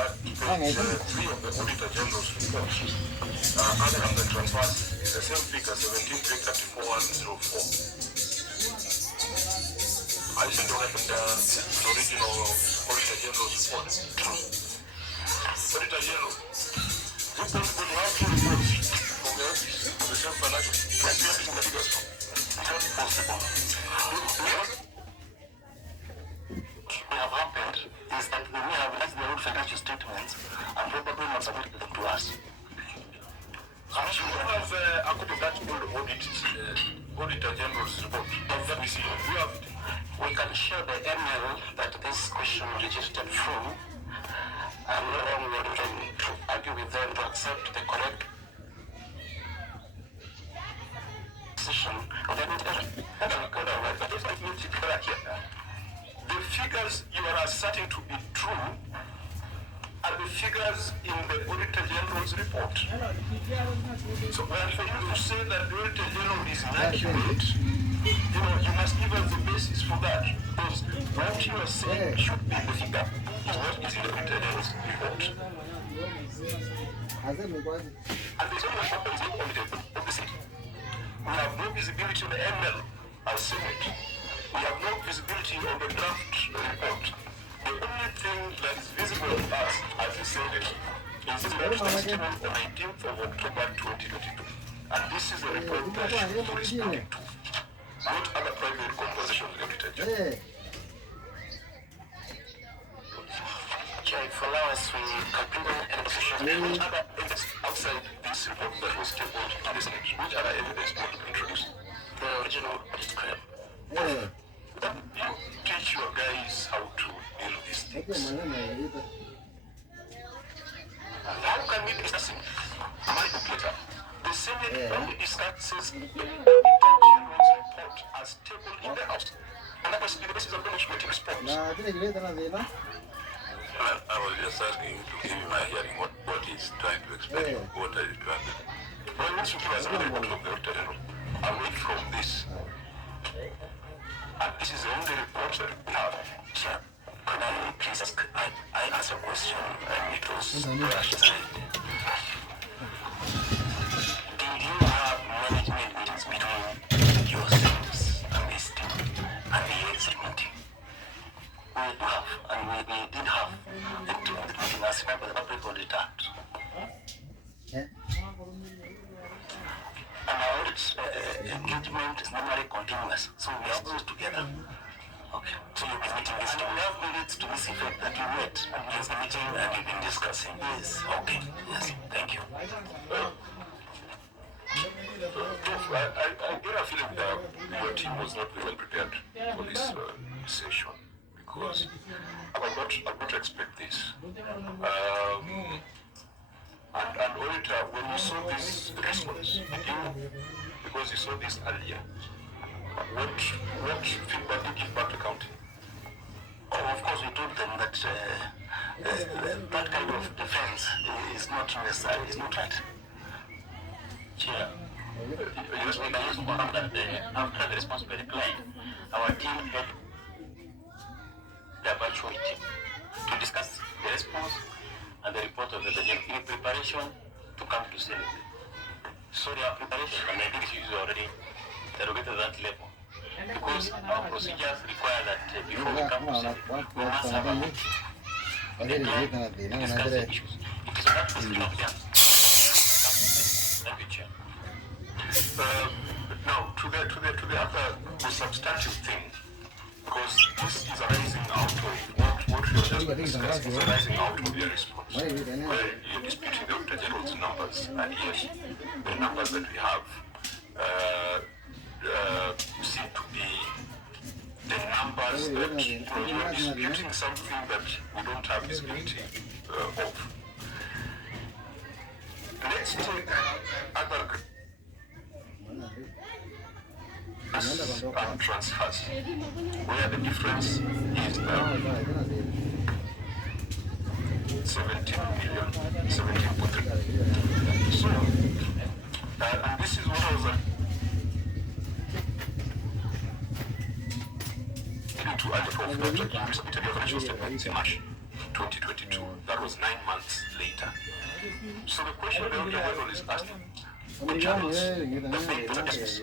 at page 3 of the Auditor General's report, other than the transfers, is the same figure, 17,334,104. I still don't have the original Auditor General's report. Auditor General, you could have two reports from the office of the same financial. Where do you have the figures from? It's not possible. What have happened is that we may have left the old financial statements and probably not submitted them to us. You have a copy of that old Auditor General's report. Let me see. You have it. We can share the email that this question originated from, and then we can argue with them to accept the correct decision. The figures you are asserting to be true are the figures in the Auditor General's report. So when for you to say that the Auditor General is inaccurate, you must give us the basis for that. Because what you are saying should be the figure is what is in the Auditor General's report. And there's no happens on the opposite. We have no visibility on the ML as Senate. We have no visibility on the draft report. The only thing that is visible to us as the Senate is the statement on 19th of October 2022. And this is the report that should be responded to. Not other private conversations with the Auditor General. Chair, if you allow us, we conclude any decision. Which other evidence outside this report that was tabled in the Senate? Which other evidence want to be introduced? The original audit claim. You teach your guys how to deal with these things. How can we discuss it? My book later. The Senate only discusses the Auditor General's report as tabled in the House. And that was the basis of which we response. I was just asking you to give me my hearing what he's trying to explain. What are you trying to Well, once you give us another report of the Director General, away from this, and this is the only report that we have. Chair, could I please ask, I asked a question and it was brushed aside. Did you have management meetings between yourselves and this team and the exit meeting? We do have, and we did have the meeting as per the Public Audit Act. Yeah. And our audit engagement is normally continuous, so we are always together. Okay, so you've been meeting this team. We have minutes to this effect that you met against the meeting and you've been discussing. Yes. Okay, yes, thank you. I get a feeling that your team was not very well prepared for this session because I would not expect this. And Auditor, when you saw this response, because you saw this earlier, what feedback did you give back to county? Oh, of course, we told them that that kind of defense is not necessary, is not right. Chair, Yes, I just want that after the response by the client, our team had the virtual meeting to discuss the response and the report of the General in preparation to come to Senate. So their preparation, and I think this is already derogated at that level. Because our procedures require that before we come to Senate, we must have a meeting. Discuss the issues. It is not still up there. Thank you, Chair. Now, to the other substantive thing, because this is arising out of what we are just discussing, is arising out of your response, where you're disputing the Director General's numbers, and yet the numbers that we have seem to be the numbers that you are disputing something that we don't have visibility of. Let's take other and transfers, where the difference is 17.3. So, and this is what I was to add of that you submitted your financial statements in March 2022. That was 9 months later. So the question the Auditor General is asking, in terms of the data justice,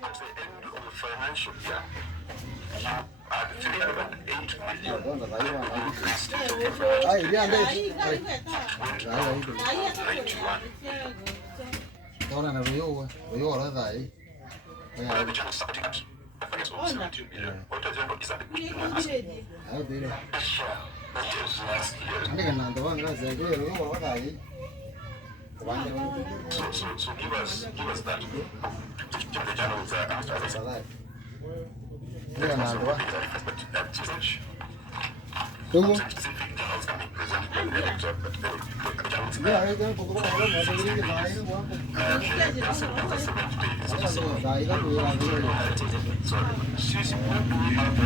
at the end of the financial year, you had 308 million restated of your financial year, went down to 91. Where the general starting at a finance of 17 billion. Auditor General is at the question and asking. That is last year. So give us that. The general's answer. Specific generals can be presented by the director, but the general's she's we have a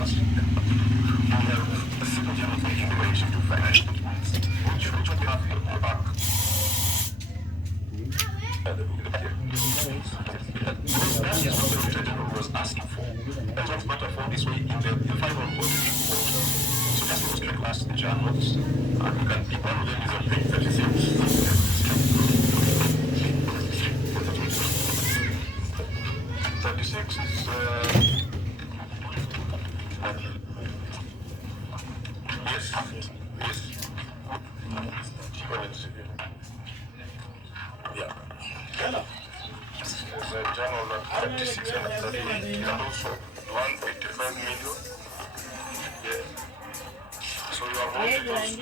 simple general in relation to financial statements, which we have here on the back. That is what the Auditor General was asking for. That's what's matter for this way in the final audit report. So just go straight to ask the journals, and you can pick one of them is on page 36. 36 is yes. Yeah. There's a journal at 36 and 38, and also 185 million. Yeah. So you are more close to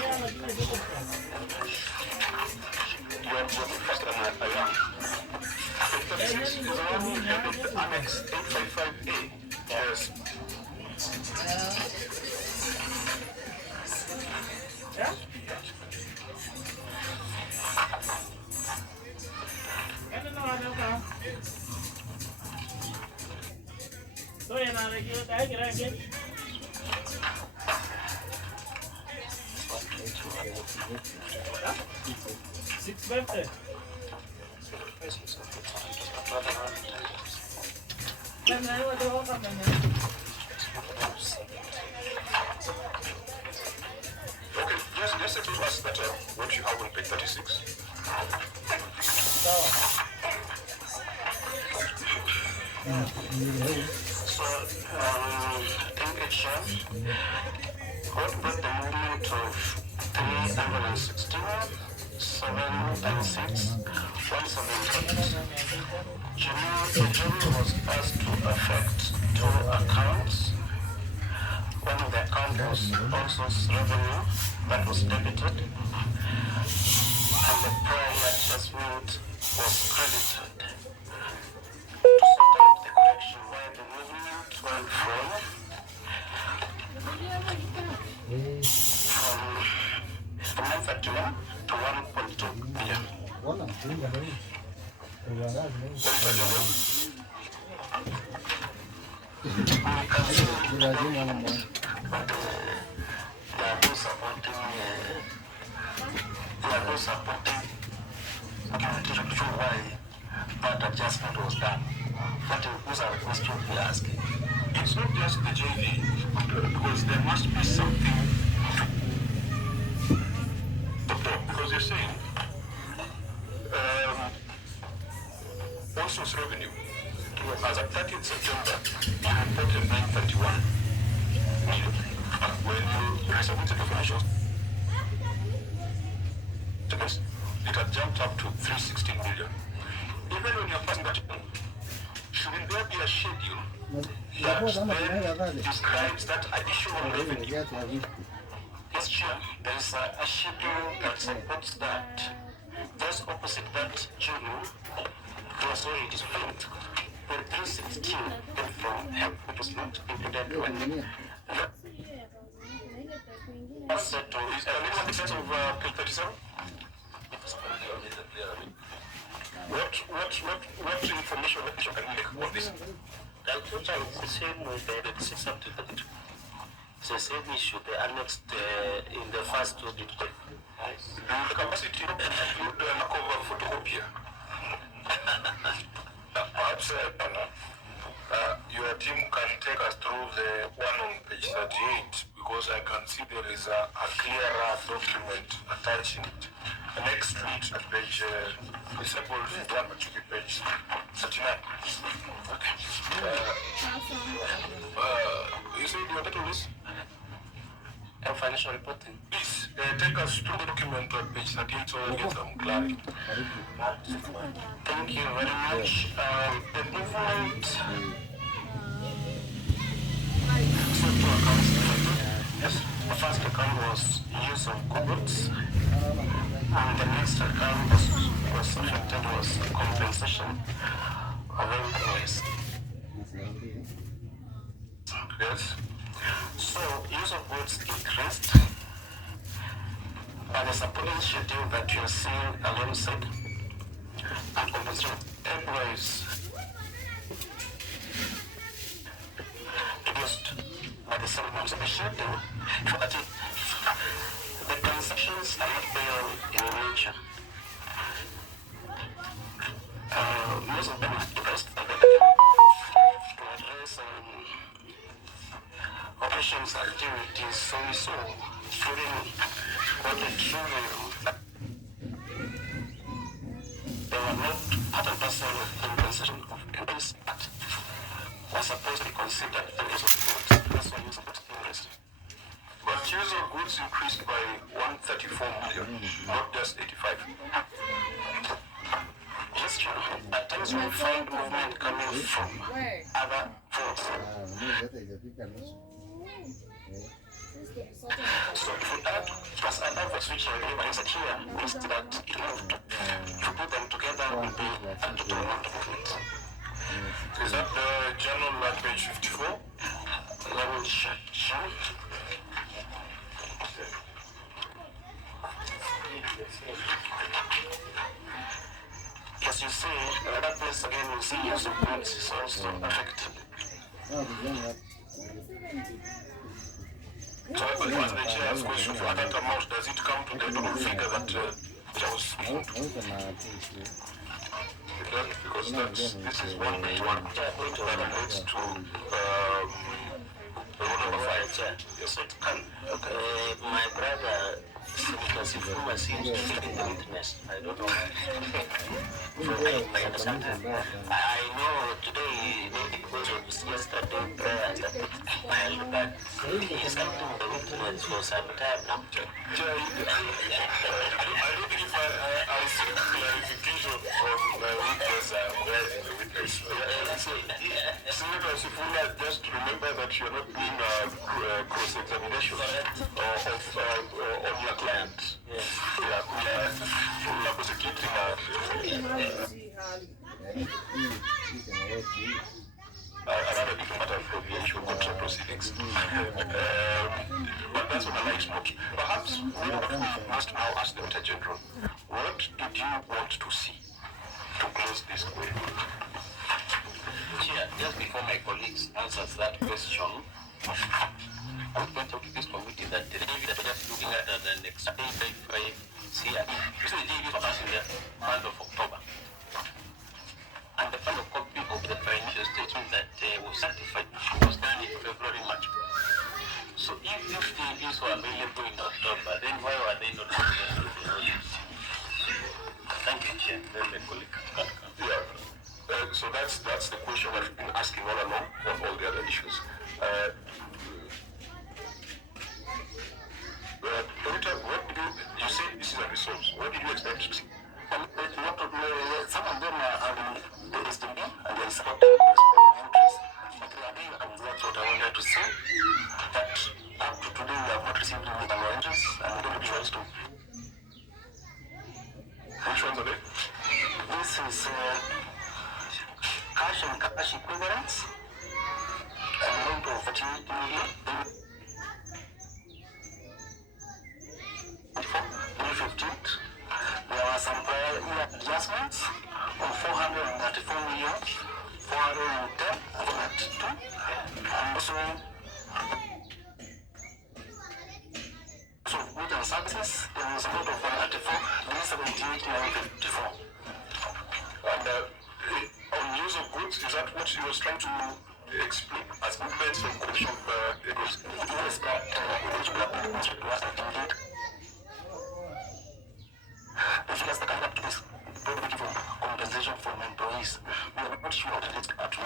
you are faster than I am. 36 is the one who headed the Annex 855A. Yes. Yeah? presence of the authorities, but rather on the titles. Okay, just say to us that what you have on page 36. So, I think it shows what brought the movement of 316, 7 and 6, 178. The jury was asked to affect two accounts. One of the accounts was also revenue that was debited, and the prior adjustment was credited. To sort out the correction where the movement went from 931 to 1.2 billion. Why that adjustment was done. Those are the questions we're asking. It's not just the JV, because there must be something. Because you're saying also revenue. As of 30th September, you reported 931 million. When you resubmitted the financials, it had jumped up to 316 million. Even when you're passing that, shouldn't there be a schedule that then describes that additional revenue? Yes, Chair, there is a schedule that supports that. Just opposite that schedule, it is linked. The 316 came from help, it was not included when that's settled. Is there any sense of page 37? What information can you make on this? It's the same with the 6 up to 32. It's the same issue, they annexed in the first two detail. The capacity to include a cover photocopier. Perhaps your team can take us through the one on page 38, because I can see there is a clearer document attaching it. Next to it at page disabled one, which should be page 39. Okay. You said you wanted to list? Financial reporting. Please take us through the document at page 38 so we get some clarity. Thank you very much. The movement yes, the first account was use of goods, and the next account was affected was compensation of employees. Yes. So use of goods increased, but the supporting schedule that you are seeing alongside and compensation employees reduced by the same amount of the schedule. The transactions are not real in nature. Most of them are depressed to address operations activities. So we saw during what the true they were not part and parcel of compensation of employees that was supposed to be considered the use of goods. That's why you support the rest. But use of goods increased by 134 million, not just 85. Yes, true. At times we find movement coming from other folks. So if we add plus other folks which are relevant here, means that it moved. To put them together will be up to the amount of movement. Is that the journal at page 54? Let me check. Yes, you see, that place again, you see use of goods is also affected. So I believe as the chair's question for that amount, does it come to the total figure that which I was speaking to? because this is 1.1 that relates to rule number 5. Yes. My brother, Senator Sifuna, seems to be in the witness. I don't know. From my understanding, I know today, maybe because of yesterday prayer that filed, but he is acting the witness for some time now. I don't think if I seek clarification from the witness, where is the witness? Senator Sifuna, just remember that you're not doing a cross-examination of your client. You're prosecuting another big matter from the issue of court proceedings. But that's on a light note. Perhaps we must now ask the Auditor General, what did you want to see to close this query? Chair, just before my colleagues answers that question, I would point out to this committee that the review that we're just looking at the next day, here, this is the review for us in the month of October. And the final copy of the financial statement that was certified was done in February, March. So if the reviews were available in October, then why were they not available in August? Thank you, Chair. Then my colleague can come. Yeah. So that's the question I've been asking all along on all the other issues. Auditor, what did you say this is a resource? What did you expect to see? Some of them are the STB and they support the corresponding interest. But that's what I wanted to say. That up to today we have not received any of our interest and we don't have choice to. Which ones are they? This is cash and cash equivalents, an amount of 48 million. 2015. There were some prior year adjustments of 434 million, 410, and 2. And also, of goods and services, there was a lot of 134, 178, 954. And on use of goods, is that what you was trying to explain as movements from commission of goods? Yes, but which was indeed. The figures that come up to this probably for compensation from employees, we are not sure that it's up to.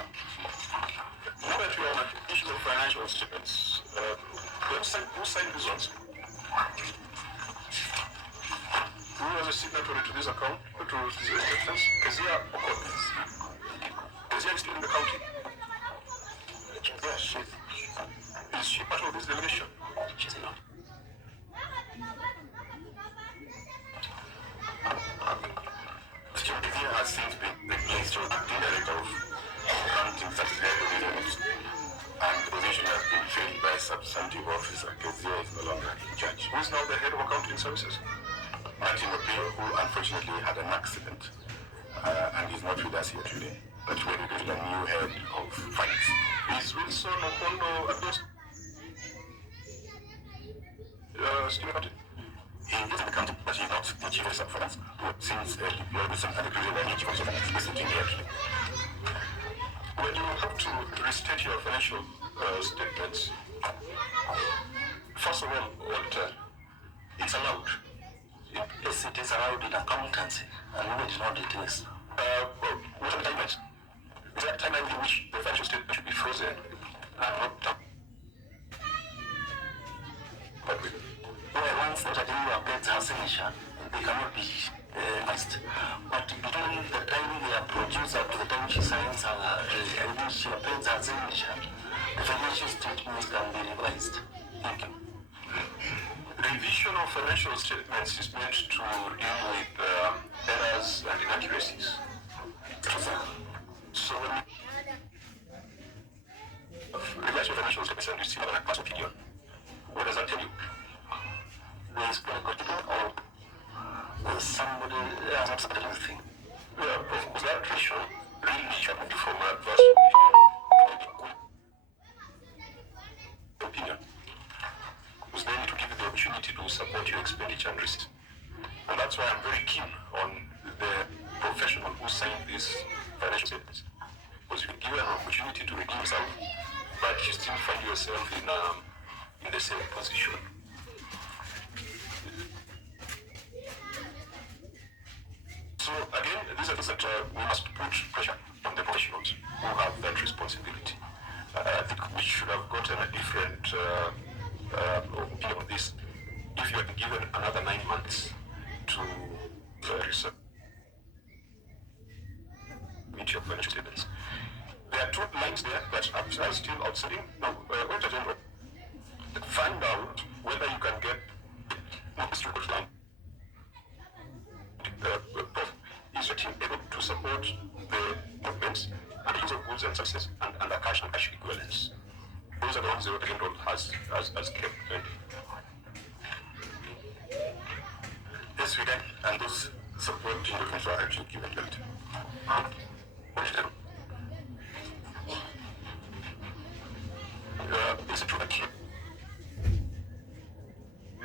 Now that we are on the issue of financial statements, who signed these ones? Who was a signatory to this account, to these statements? Kezia Okot. Kezia is still in the county. Yes, Is she part of this delegation? she's not. Kezia has since been replaced as acting director of accounting subsidiary and the position has been filled by substantive officer. Kezia is no longer in charge. Who is now the head of accounting services? Martin Opio, who unfortunately had an accident and is not with us here today. But we're recruiting a new head of finance. Is Wilson Okondo at those? Still accounting? He is in the county, but he's not the chief of finance. Since Wilson had recruited a new chief of finance, he's sitting here today. When you have to restate your financial statements, first of all, it's allowed. Yes, it is allowed in accountancy, and we did not it is. What are the timelines? Is there a timeline in which the financial statement should be frozen? Well, once the new updates are signature, they cannot be missed. But between the time they are produced up to the time she signs her, and she updates her signature, the financial statements can be revised. Thank you. Revision of financial statements is meant to deal with errors and inaccuracies. So when you revise your financial statements and receive an advance opinion, what does that tell you? There is political or somebody not something anything. Yeah, of course, that ratio really should be from adverse opinion. Because they need to give you the opportunity to support your expenditure and receipts. And that's why I'm very keen on the professional who signed this financial you still find yourself in the same position. So again, these are things that we must put pressure on the professionals who have that responsibility. I think we should have gotten a different opinion on this. If you had been given another 9 months to research your financial statements, there are 2 lines there that are still outstanding. Now, Auditor General, find out whether you can get this report line. Is your team able to support the movements and the use of goods and services and the cash and cash equivalents? Those are the ones the Auditor General has kept pending. Yes, we can, and those supporting documents are actually given that. Is it true that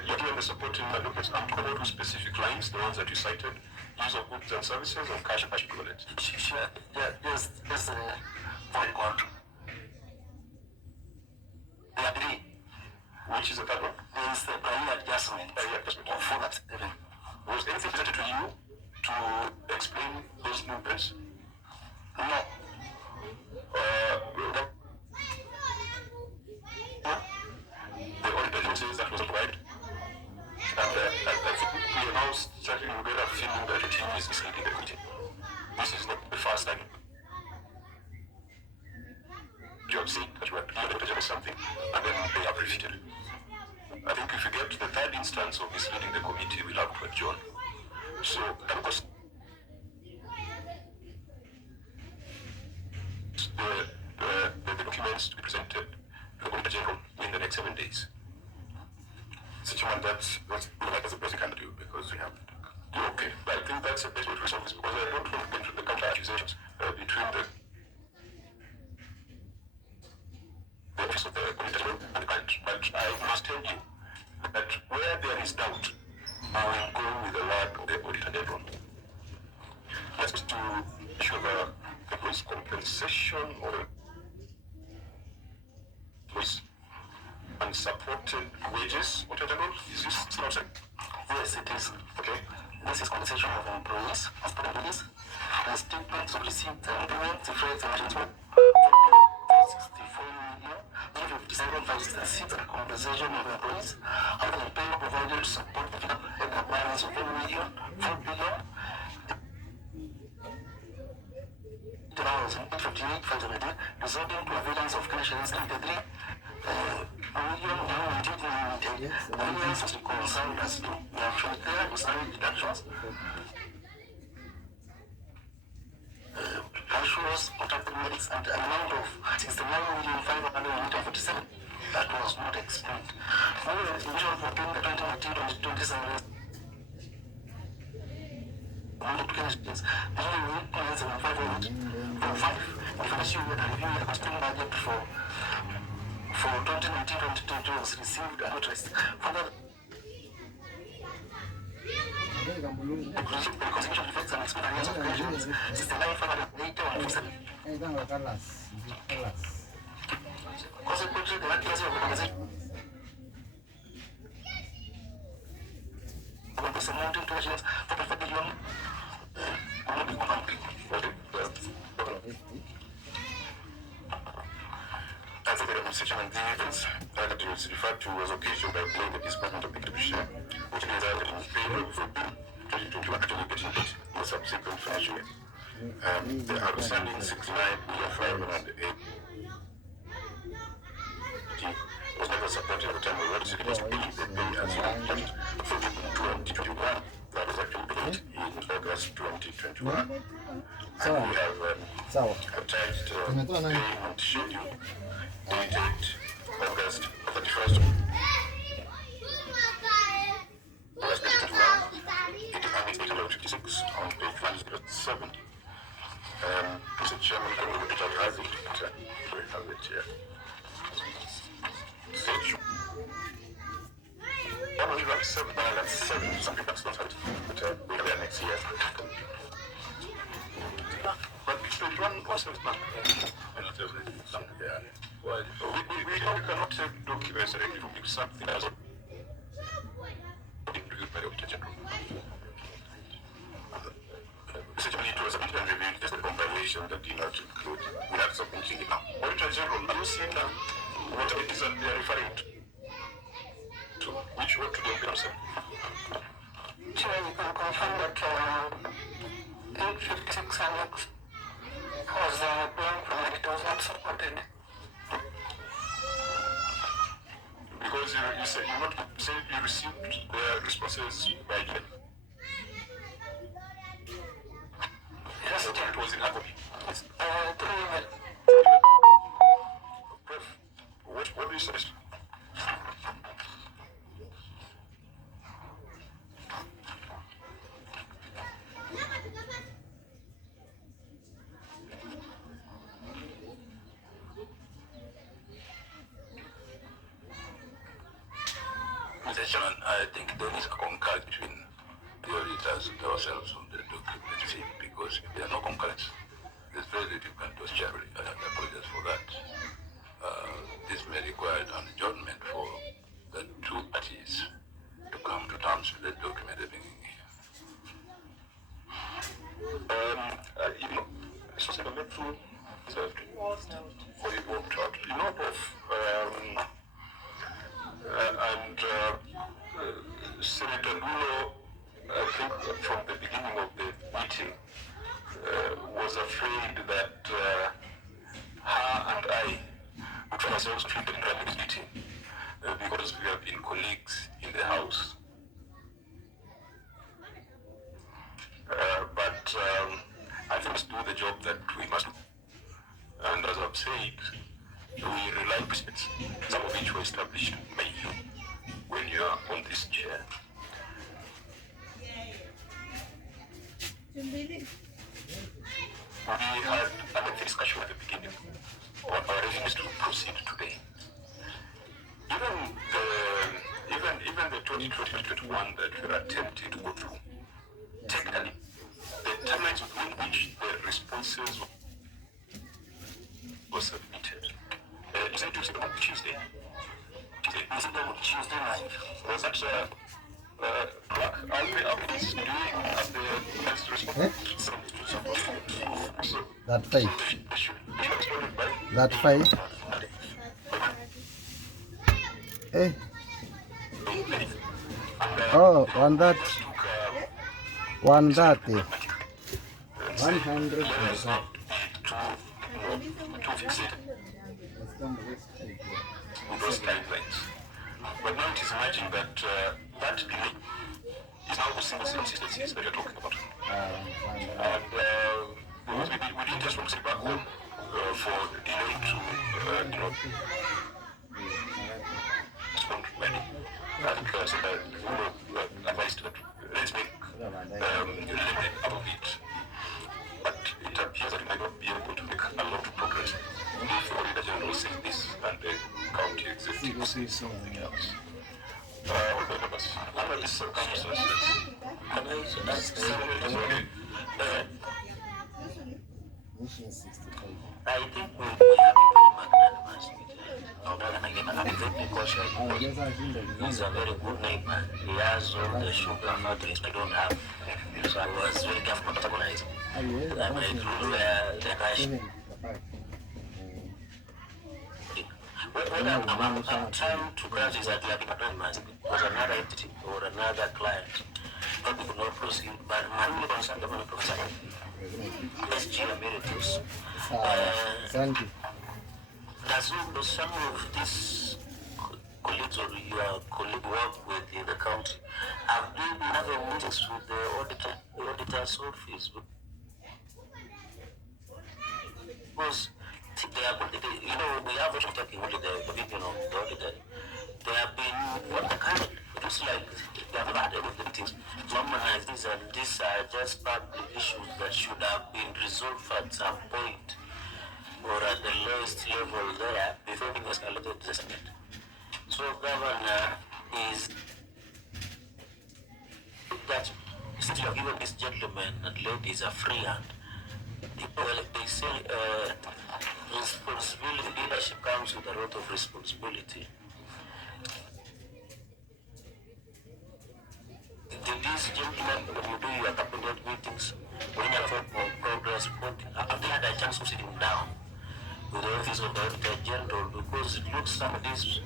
you're given the supporting documents and talk about specific lines, the ones that you cited, use of goods and services and cash equivalents? Sure. Yeah, there's very good. They agree. Which is the third one? There is the prior adjustment of 437. Was anything presented to you to explain those movements? No. The auditor says that was provided. And I think we are now starting to get a feeling that the team is misleading the committee. This is not the first time you have seen that you are doing something and then they have refuted. I think if you get to the 3rd instance of misleading the committee, we'll have to adjourn. So, of course, the documents to be presented to the Auditor General in the next 7 days. Such one that's the best you can do because we have. Okay, but I think that's the best way to resolve this because I don't want to get into the counter accusations between the office of the Auditor General and the client. But I must tell you that where there is doubt, I will go with the word of the Auditor General. Let's go to the issue of employees' compensation or employees' unsupported wages. Auditor General, is this still outside? Yes, it is. Okay. This is compensation of employees, hospital employees, and statements of receipts and payments, the phrase and arrangement. 4,457,566 and compensation of employees, other than pay provided to support the balance of 4 million, 4 billion. $58,570, resulting to availance of cash and 73 million millions was reconciled as to the actual clear with salary deductions. Cash flows, contracted merits, and an amount of 69,547 that was not explained. Following the estimation for the 2019-2020 salaries, the financial year review the costing budget for 2019-2022 was received and addressed. Further, the consideration effects and experience of pensions, 69,580 consequently, the accuracy of the compensation amounting to agents for the 4 billion will not be complete. I think the administration and the events that was referred to was occasioned by playing the disbursement of the distribution, which resulted in payment for 2021 actually getting paid in the subsequent financial year. The outstanding 69,508 was never supported at the time we were supposed to pay the pay as budget for 2021. That was actually paid in August 2021. And we have attached payment schedule dated August 31st. August 2021. It is 856 on page 107. Mr. Chairman, I will has it, but we have it here. Only like 7, that's 7, something that's not it, but we have that next year. But page 1 was not. Yeah. We know we cannot take documents directly from something as been reviewed by the Auditor General. Essentially, it was a bit unreviewed, just the compilation that did not include. We have submitting it now. Auditor General, have you seen what it is that they are referring to? Which ought to be observed? Chair, you can confirm that 856 annex was blown from it. It was not supported. Because you said you received the responses by email. Yes, So it was in hard copy. through email. Prof, what do you suggest? Mr. Chairman, I think there is a concurrence between the auditors and ourselves on the document receipt, because if there are no concurrence, there's very little you can do. Chairman, I apologize for that. This may require an adjournment for the two parties to come to terms with the document they're bringing here. Something I went through is that for you walked out. You know, Prof, and Senator Dulo, I think from the beginning of the meeting, was afraid that her and I would find ourselves treated in this meeting because we have been colleagues in the House. But I think we must do the job that we must do. And as I've said, we rely on precedents, some of which were established by you when you are on this chair. We had a discussion at the beginning on our readiness to proceed today. Even the 2021 that we are attempting to go through, technically, the timelines within which the responses were submitted. Is it Tuesday or Tuesday? Tuesday night. Was that clerk? Are we doing as the next response? That 5. That 5. Eh? Oh, 130. 130. 100. Those guidelines. But now it is emerging that that delay is now the single inconsistencies that you're talking about. And because we didn't just want to sit back home for the delay to, respond ready. I think advised that let's make limit out of it. But it appears that we might not be able to make a lot of progress if the Auditor General says this and the county executive says something else. Under these circumstances, can I ask I think we have a very magnanimous I'm very cautious because he's a very good neighbor. He has all the sugar factories I don't have. So I was very careful to recognize that my rule where the rush. What I'm trying to grasp is that we have magnanimous was another entity or another client. Probably could not proceed, but my only concern about Professor SG Emeritus. Thank you. Does some of these colleagues or your colleague work with in the county have been having meetings with the auditor's office? Because they have, we have also taking only the auditor. They have been what the kind of, it looks like they have had every meetings. Normalize this, and these are just public issues that should have been resolved at some point or at the lowest level there before being escalated to the Senate. So Governor is that since you have given these gentlemen and ladies a free hand, they say responsibility, leadership comes with a lot of responsibility. These gentlemen, when you do your cabinet meetings, when you have progress reporting, have they had a chance of sitting down with the office of the Auditor General? Because it looks some of these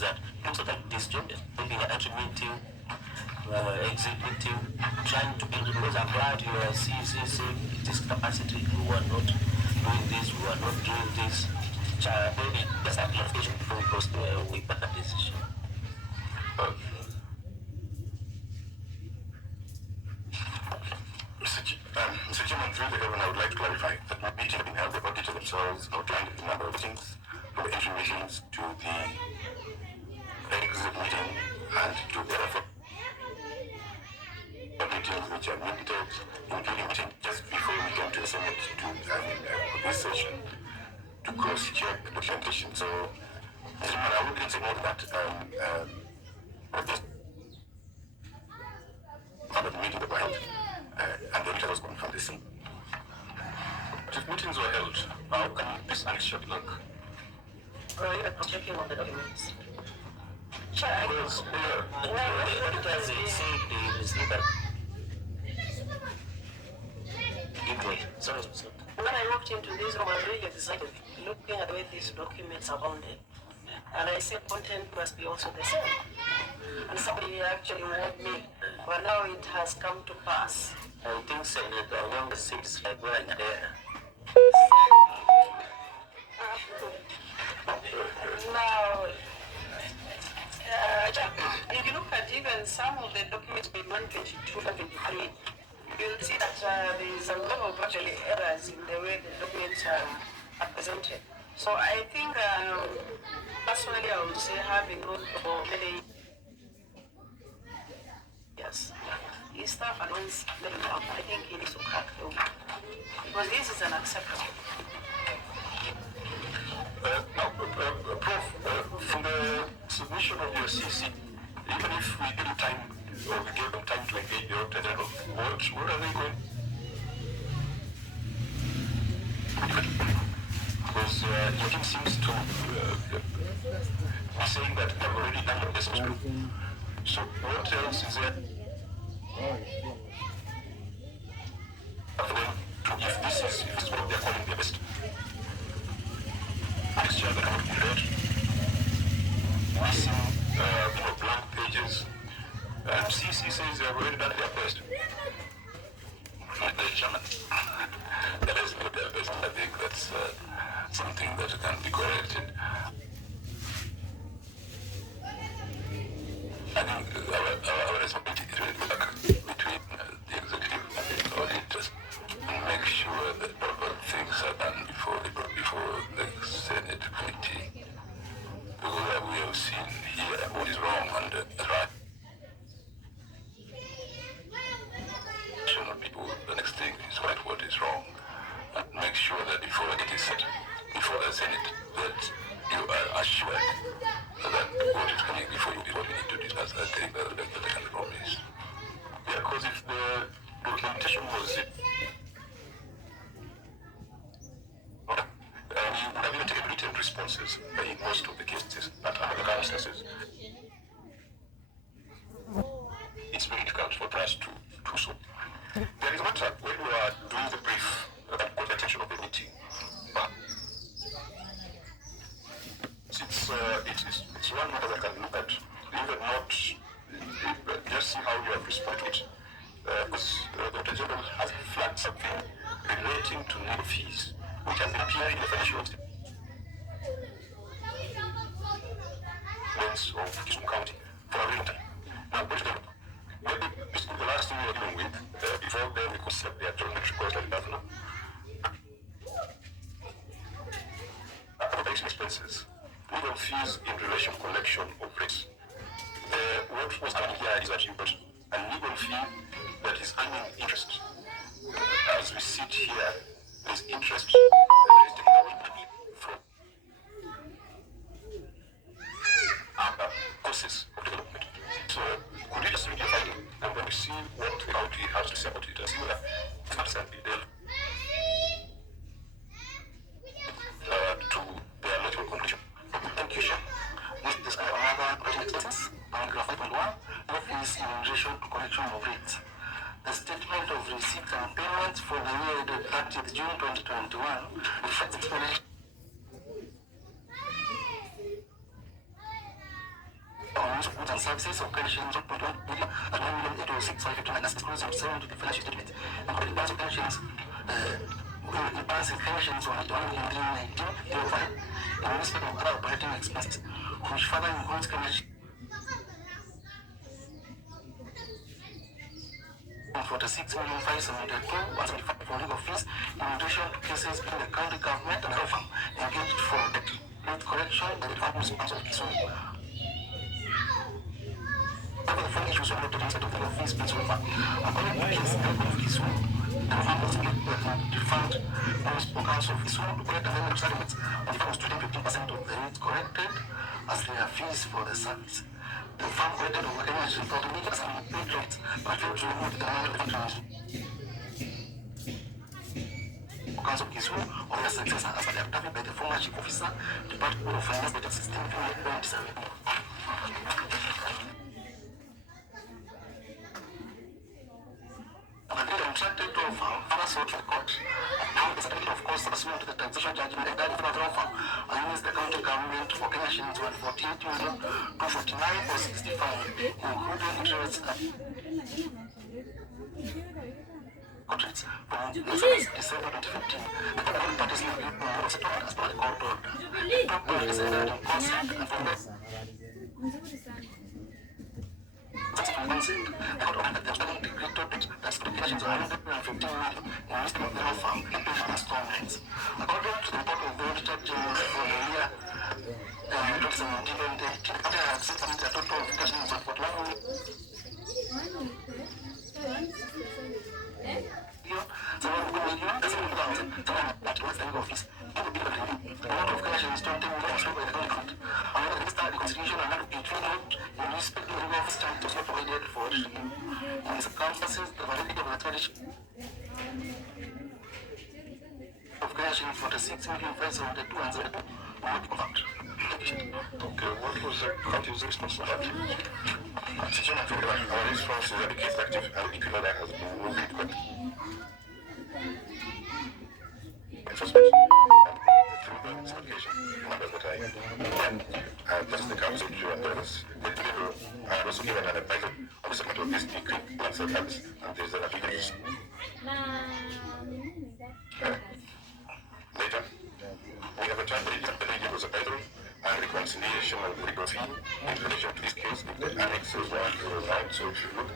that looks like this job is taking an entry meeting, exit meeting, trying to build, because I'm glad you are saying this capacity, we were not doing this, we were not doing this. Maybe just a clarification before we post we make a decision. Mr. Chairman, through the Governor, I would like to clarify that the meeting has been held, the auditor themselves outlined the number of meetings, from entry meetings to the exit meeting and to the other meetings which are limited, including meeting just before we came to the Senate to this session to cross-check documentation. So, Mr. Chairman, I would say more that just part of the meeting that were held, and the auditor was confirmed this thing. But if meetings were held, how can this annexure be look? I'm checking on the documents. Sure, I was the auditors said they received that. Sorry. When I walked into this room, I was really excited looking at the way these documents are bounded. And I said content must be also the same. And somebody actually warned me, but now it has come to pass. I think Senator Nyongo seems like we're in there. Now, if you look at even some of the documents in 122 and 23, you'll see that there is a lot of actually errors in the way the documents are presented. So I think, personally, I would say having known for many years, his staff always very well. I think he needs to crack the whip, because this is unacceptable. Prof, from the submission of your CC, even if we give time, or we give them time to engage the Auditor General, what are they going? Because your team seems to be saying that they've already done the assessment. So what else is there for them to, if this is what they're calling their best? Next year, that would be read. Missing, blank pages. And CC says they've already done their best. Mr. Chairman, that is not their best. I think that's something that can be corrected. I think our responsibility is really to work between the executive and the auditors and make sure that proper things are done before the Senate committee. Because we have seen here what is wrong and right. People, the next thing is right what is wrong, and make sure that before it is set before the Senate, that you are assured that what is coming before you is what we need to discuss. I think that's the best that I can promise. Yeah, because if the documentation was it, you would have even taken written responses in most of the cases, but under the circumstances, it's very difficult for us to do so. There is a matter when we are doing the brief that got the attention of the meeting. It's one matter that can look at, even not just see how you have responded to it. Because the Auditor General has flagged something relating to legal fees, which has been appearing in the financial statements of Kisumu County for a long time. Now, maybe this is the last thing we are dealing with. Before then, we could set the adjournment request like that now. Appropriation expenses, legal fees in relation to collection of rates. What was happening here is that you got a legal fee that is earning interest. As we sit here, there is interest that is taken away from other courses of development. So, could you just read your finding and then we see what the county has to say about it and see whether it's not something there? 30th June 2021 reflects expenditure on goods and services of pensions of 1.1 billion at 1,806,559 as disclosed on 7 to the financial statement. And credit balance of pensions, the balance of pensions on 1,319,05 in respect of other operating expenses, which further includes commission 46,572,175 for legal fees in relation to cases between the county government and the law firm engaged for debt collection by the Department of Council of Kisumu. Over the four issues related to the of legal fees being so far, according to the case of Kisumu, the law firm was defunct Municipal Council of Kisumu to collect amendment of settlements on the firm was treating 15% of the rates collected as their fees for the service. The firm collected over energy for the legal and paid rates, but failed to remove the amount of the funds. Council of Kisumu or their successor as affidavit by the former chief officer, Department of Finance, dated 16 February 2017. The contracted law firm further sought the court now the certificate of course pursuant to the taxation judgment regarding the law firm against the county government for Kenya shillings 148,249,465, including interest contracts from December 2015. The court parties reviewed the settlement as per the court order. The top party decided in consent and from there. The court ordered that the outstanding decree topic that's communications of 115 million in respect of the law firm in payment installments. According to the report of the Auditor General for the year 2017, the county had accepted a total of cash of 41 million. Okay, what was the county's response to that? Our response is that the case active and the order has been moved to court. Enforcement through the investigation matters that I just the council to address the delivery and also given an advisory on the subject of this decree once it happens and there is an application. Later, we have a time the legal advisory and reconciliation of the legal fee in relation to this case with the annexes 109, so if you look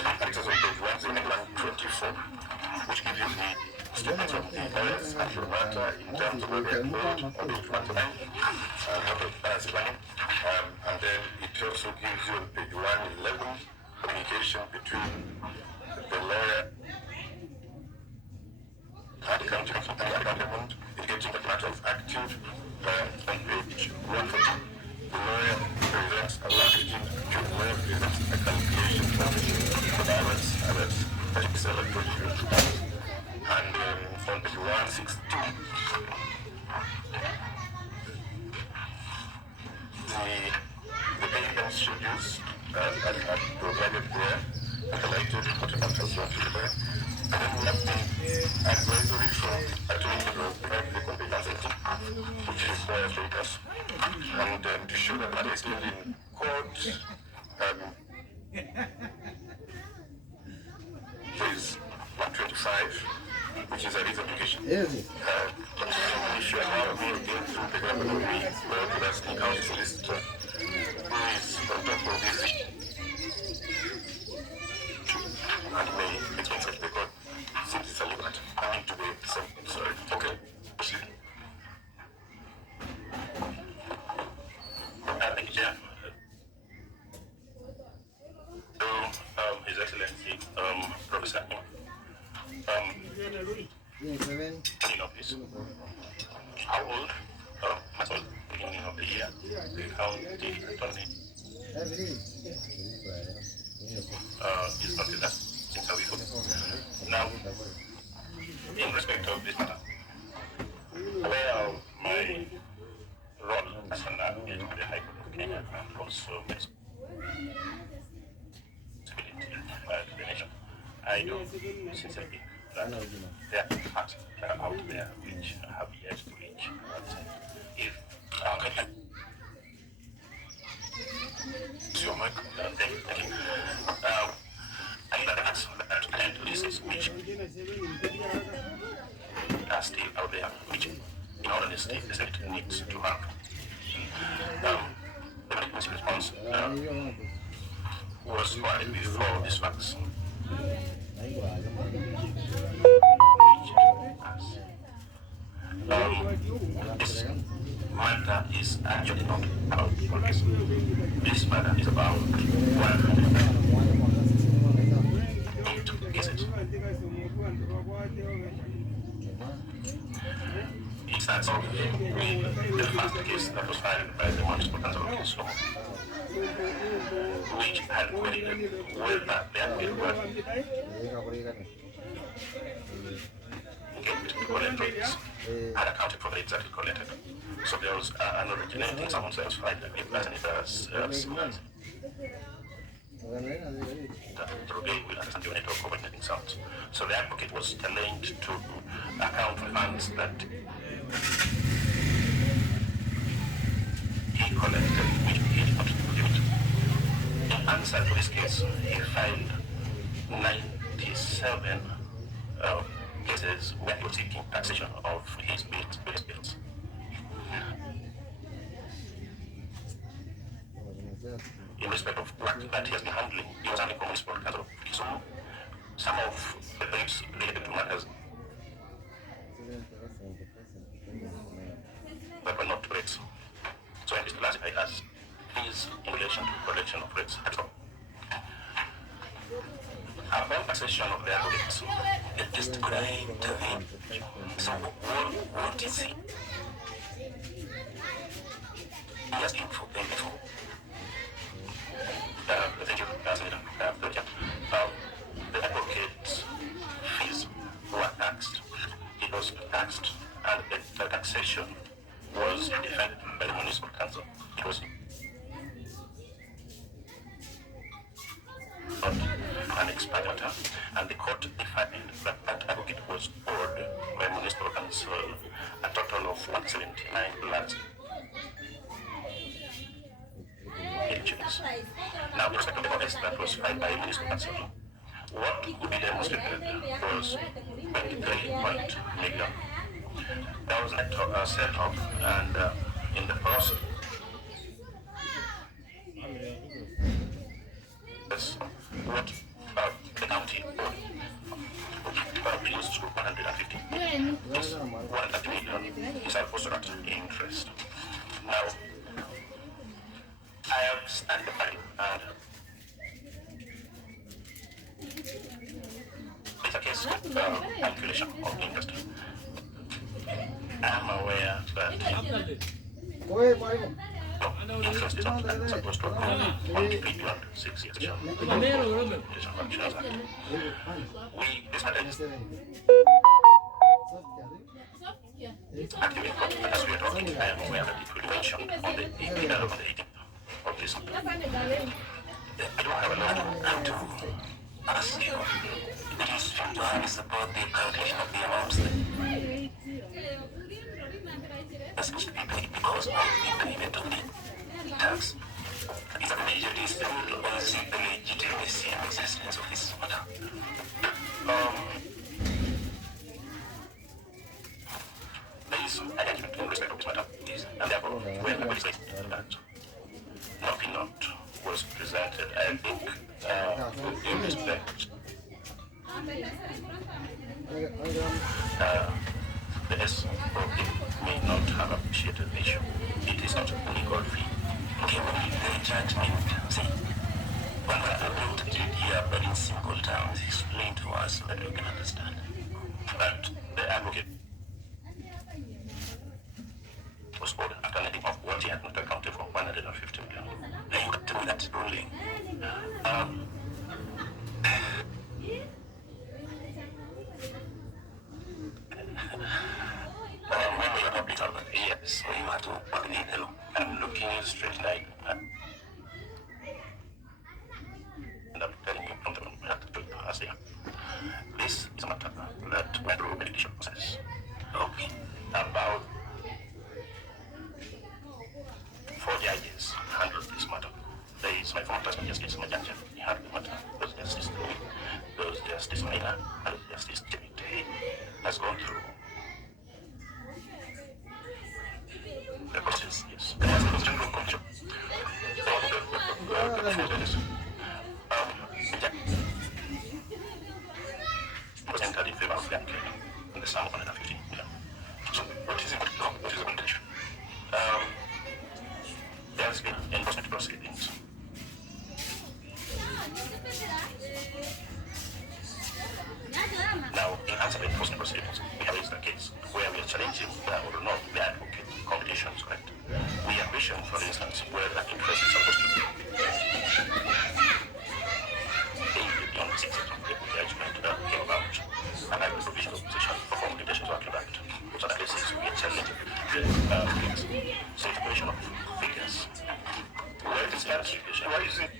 annexes on page 10124, which gives you the statements of the lawyers and your matter in terms of what they are called on page 109 and how to balance planning, and then it also gives you on page 111 communication between the lawyer and the county government indicating the matter of active on page 140. The lawyer presents a last the lawyer presents a calculation of the balance and that's 37.2. And on page 162, the payment schedules are provided there, collected, put on the lawyer. And then we have the advisory from Attorney General directly competent, which requires us. And to show that that is still in court, is 125, which is a lease application. If you allow me again through the government, we go to the county solicitor, who is on top of this issue. And may expense of the court since it's a limit. I need to be sorry. Okay. Thank you, Chair. So, His Excellency, Professor in office. How old? Much old. Beginning of the year. The county attorney is not with us since a week ago. Now, in respect of this matter, where my role as an advocate of the High Court of Kenya and also my responsibility to the nation, I don't there are facts that are out there which have yet to reach. If your mic, thank you. I think that's that places which are still out there, which in all honesty the Senate needs to have. The Ministry's response was provided before these facts. This matter is actually not about politics. This matter is about 108 cases. It starts off with the first case that was filed by the Municipal Council of Kisumu, which had queried whether the appeal were collected had accounted for the exactly collected. So there was an originating someone's else filed a paper and it has Ruby will understand the unit of coordinating sounds. So the advocate was challenged to account for funds that he collected, which he did not contribute. In answer to this case, he filed 97 cases where he was seeking taxation of his bills. In respect of work that he has been handling, he was handling Municipal Council of Kisumu. Some of the briefs related to matters that were not rates. So it is classified as fees in relation to collection of rates. Upon accession of the advocates, The district could I intervene? So what is he? He has been for paying before. Thank you, Senator. The advocate's fees were taxed. It was taxed, and the taxation was defended by the Municipal Council. It was not an expired matter, and the court defined that that advocate was owed by Municipal Council a total of 179 lakhs. Now, with respect to the contest that was filed by Municipal Council, what could be demonstrated was 23 million. That was a set up, and in the process, what the county reduced to 150. This 130 million is supposed to cut interest. Now, I have studied the file, and it's a case of calculation of interest. I am aware that interest is not supposed to accrue on beyond 6 years. We decided actively, as we are talking, I am aware that it will be mentioned on the 18th of this month. I don't have a lot to Ask you. It is to ask about the calculation of the amounts that supposed to be paid because of the payment of the tax. Is a major dispute or is it the legitimacy and existence of this matter? There is an argument in respect of this matter, and therefore, when the police say that nothing not was presented, I think, with due respect, the SOP may not have appreciated the issue. It is not a legal fee. Okay, what did the judgment say? When I looked at it here, but in simple terms, explain to us so that we can understand. That the advocate was owed after netting off what he had not accounted for, 150 million. Now you got to me that ruling. When you're public servant, yes, So you have to put me in the law. I'm looking you straight in the eye and I'm telling you from the moment I have to do it as they are. This is a matter that challenging or not the advocate competitions, correct? We ambition, for instance, where the interest is supposed to be beyond the success of the judgment came about, and I was the provisional position for competitions to act. So that this is to be a challenge figures. So it's a question of figures. Where is that situation? Why is it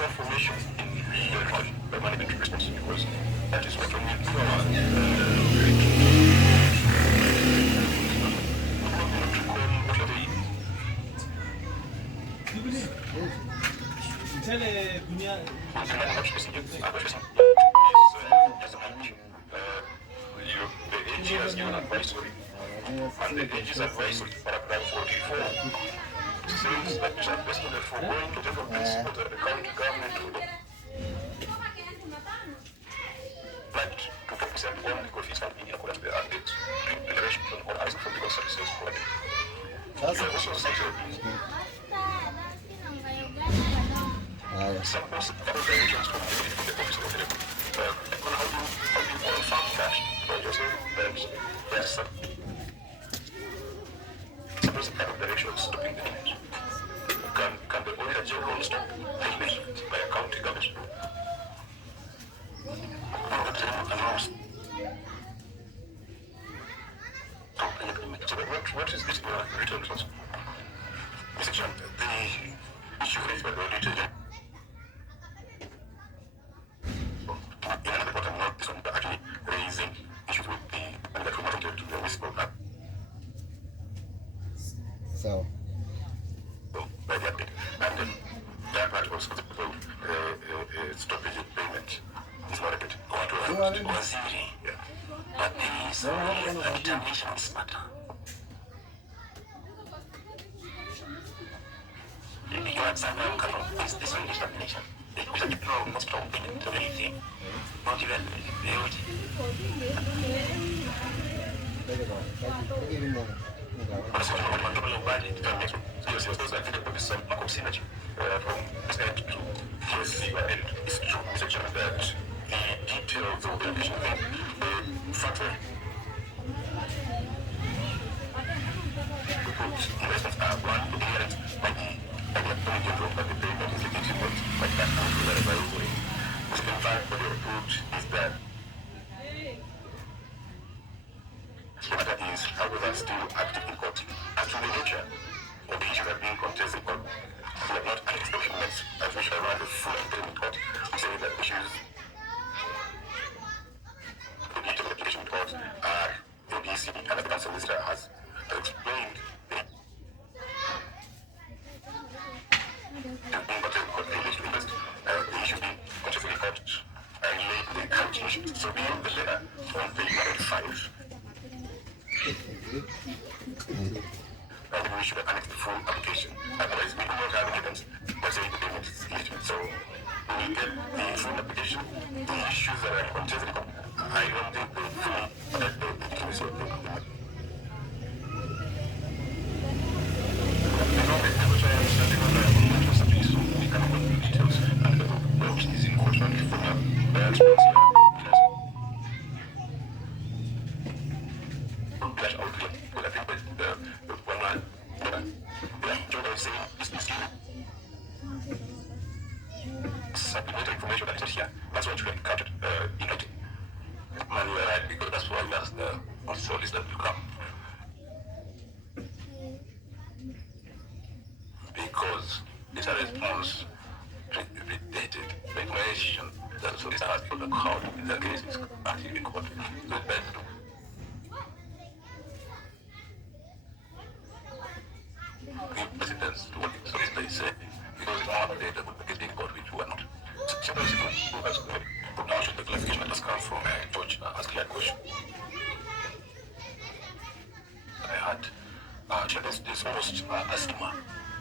information in the management response? Because that is what we need to the AG has given advisory, and the AG's advisory, paragraph 44, says that the investment for going to different principles that the county government would like to represent all legal fees and in accordance with the updates, declaration or ask for legal services provided. You have also cited some other directions from the office of the how do you confirm that? You're saying that there's some suppose kind of directions stopping the payment. Can the auditor general stop payment by a county government? So what is this written to us? Mr. Chairman, the issue raised by the auditor general in another part, I'm not this one, but actually raising issues with the and that related to the whistle back. So By the update. And then that part was possible stoppage of payment. It's not a bit. It was easy. Yeah. But there is a determination of smarter. You had some kind of this determination. Because the problem was from payment to anything. Not even the old. That is, however, still active in court. As to the nature of the issue that being contested in court, we have not annexed documents as we shall run the full hearing in court, saying that issues the nature of the application in court are ABC, and the council solicitor has explained the being contested in court, the issue being contested in court, and laid the county issue. So beyond the letter on page 105, and we should annex the full application. Otherwise, we do not have evidence that saying the payment is illegitimate. So, when we get the full application, the issues that are contested, I don't think they fully affect the legitimacy of the payment. We can go into details and which is in question from the response here. Supplementary information that is here. That's what you have captured in writing. And you are right, because that's why we asked the solicitor to come. Because it's a response predated the information that the solicitor has for the court in the case is active in court. So it's better to give precedence to what the solicitor is saying, because it's not related with the case being court, which we are not. Sometimes now should the clarification that has come from George asking that question. I had there's almost a stigma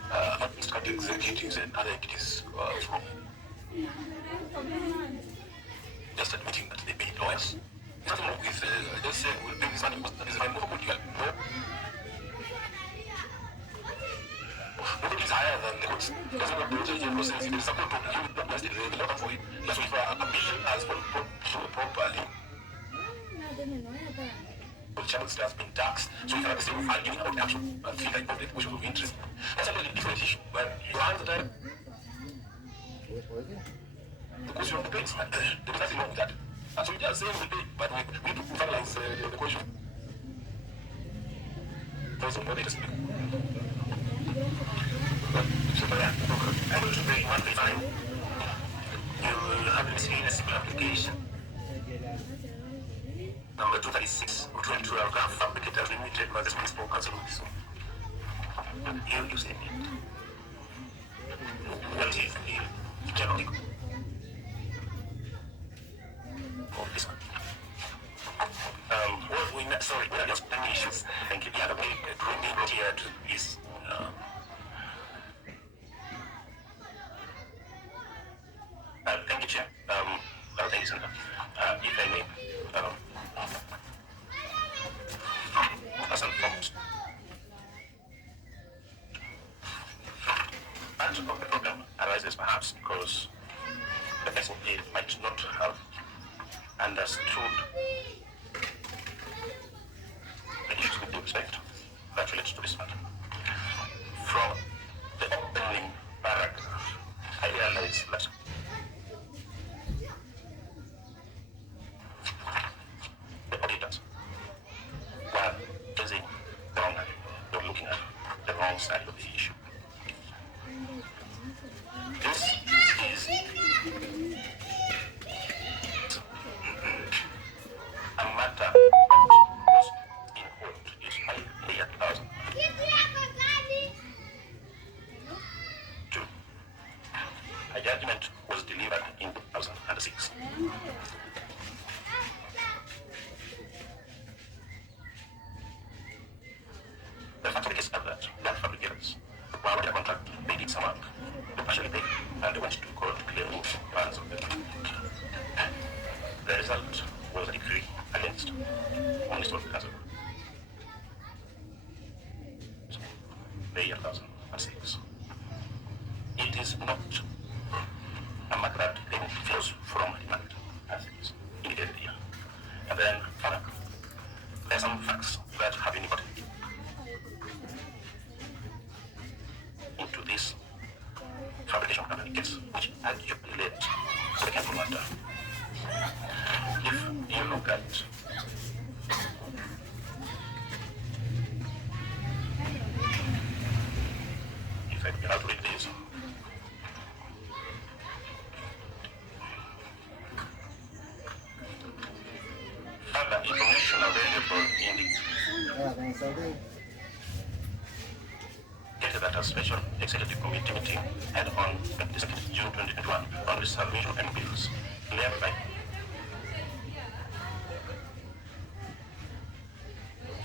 not executives and other entities from just admitting that they paid lawyers. It's nothing wrong with just saying we'll pay this money, but that is very difficult. Nobody is higher than the courts. That's what the Auditor General says. If there is a court to that's the order for it. That's what a bill has been put through properly. The channel staff being taxed, so you cannot say arguing about the actual figure of the equation of interest. That's a very different issue, but you have the time. Because you're the place, there is nothing wrong with that. And so we just say we pay, but we need to finalize the equation. There's a more interesting. So, yeah, I'm going to bring one fine. You will have received a simple application. Number 236 of 22 Graph Fabricators Limited by the Municipal Council of This. You say it. What is the general of this one? Sorry, we are just many issues. Thank you. The other way, bringing brought here to is thank you, Chair. Thank you, Senator. If I may, as an foremost, part of the problem arises perhaps because the person might not have understood the issues with due respect that relates to this matter. From the opening paragraph, I realize that the auditors were facing the wrong eye. They were looking at the wrong side of the issue. This is a matter that was in court. It's 8,000. Two. A judgment was delivered in 2006. The fact of the case is that fabricators, while their contract, they did some work, they partially paid, and they went to court to clear all funds of them. The result was a decree against Municipal Council. The year 2006. It is not a matter that flows from the market as it is immediately here. And then further, there are some facts that have been imported into this fabrication company case, which arguably led to the careful matter. If you look at if I can read this, further information available in the stated that a special executive committee meeting held on 22nd June 2021 on reservation and bills thereby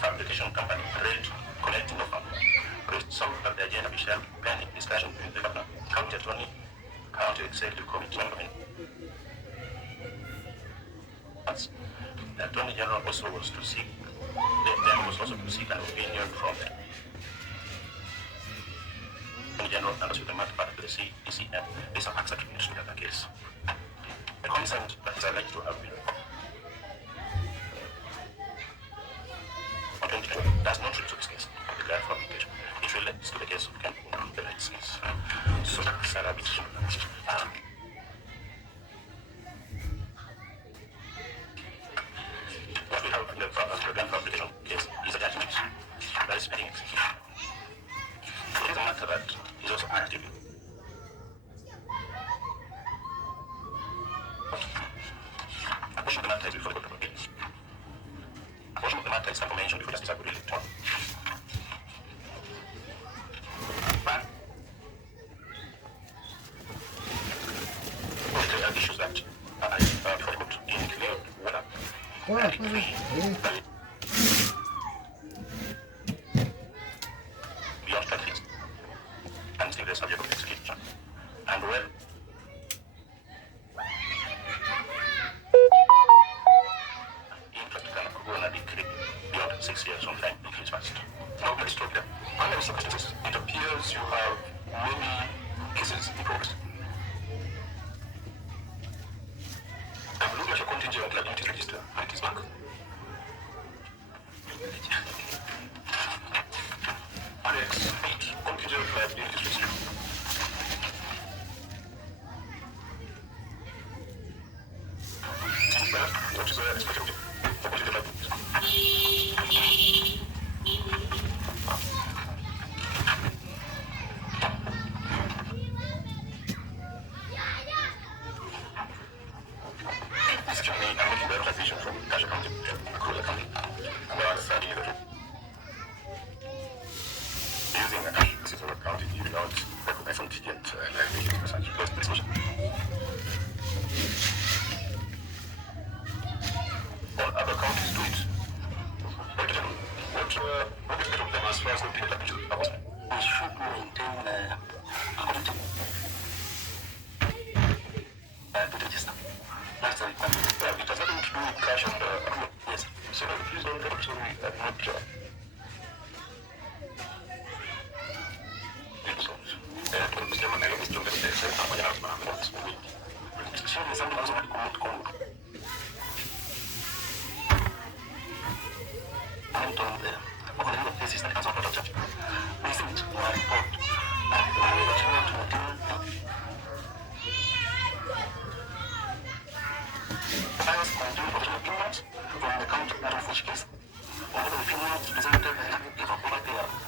fabrication company rate collecting of result that the agenda be shared pending discussion between the governor, county attorney, county executive committee member. The attorney general also was to seek an opinion from the attorney general and also the matter part of the CECM. These are acts attributed to the case. The consent that is alleged to have been does not relate to this case of the grand fabrication. It relates to the case of the rights case. So that's a bit what we have in the grand fabrication case is a judgment that is pending execution. It is a matter that is also active. A portion of the matter is before the court of appeals. A portion of the matter is confirmation before justice agreed to. But there are issues that are before the court include whether a decree beyond 20 years and still the subject of execution. And when interest can go on a decree beyond 6 years from time decrees passed. Now let's stop there. Under the circumstances, it appears you have many cases in progress. I'm looking at your contingent liability register and it is back. what is of them as far as the people we should maintain according to the register. That's the requirement. it has nothing to do with cash and Yes. so please don't get sorry I'm not Surely something else might commit Congo. And on the other cases that comes out of church, we sent a report and we want to maintain files contain original opinions from the count of which case. All the opinions presented have been over there.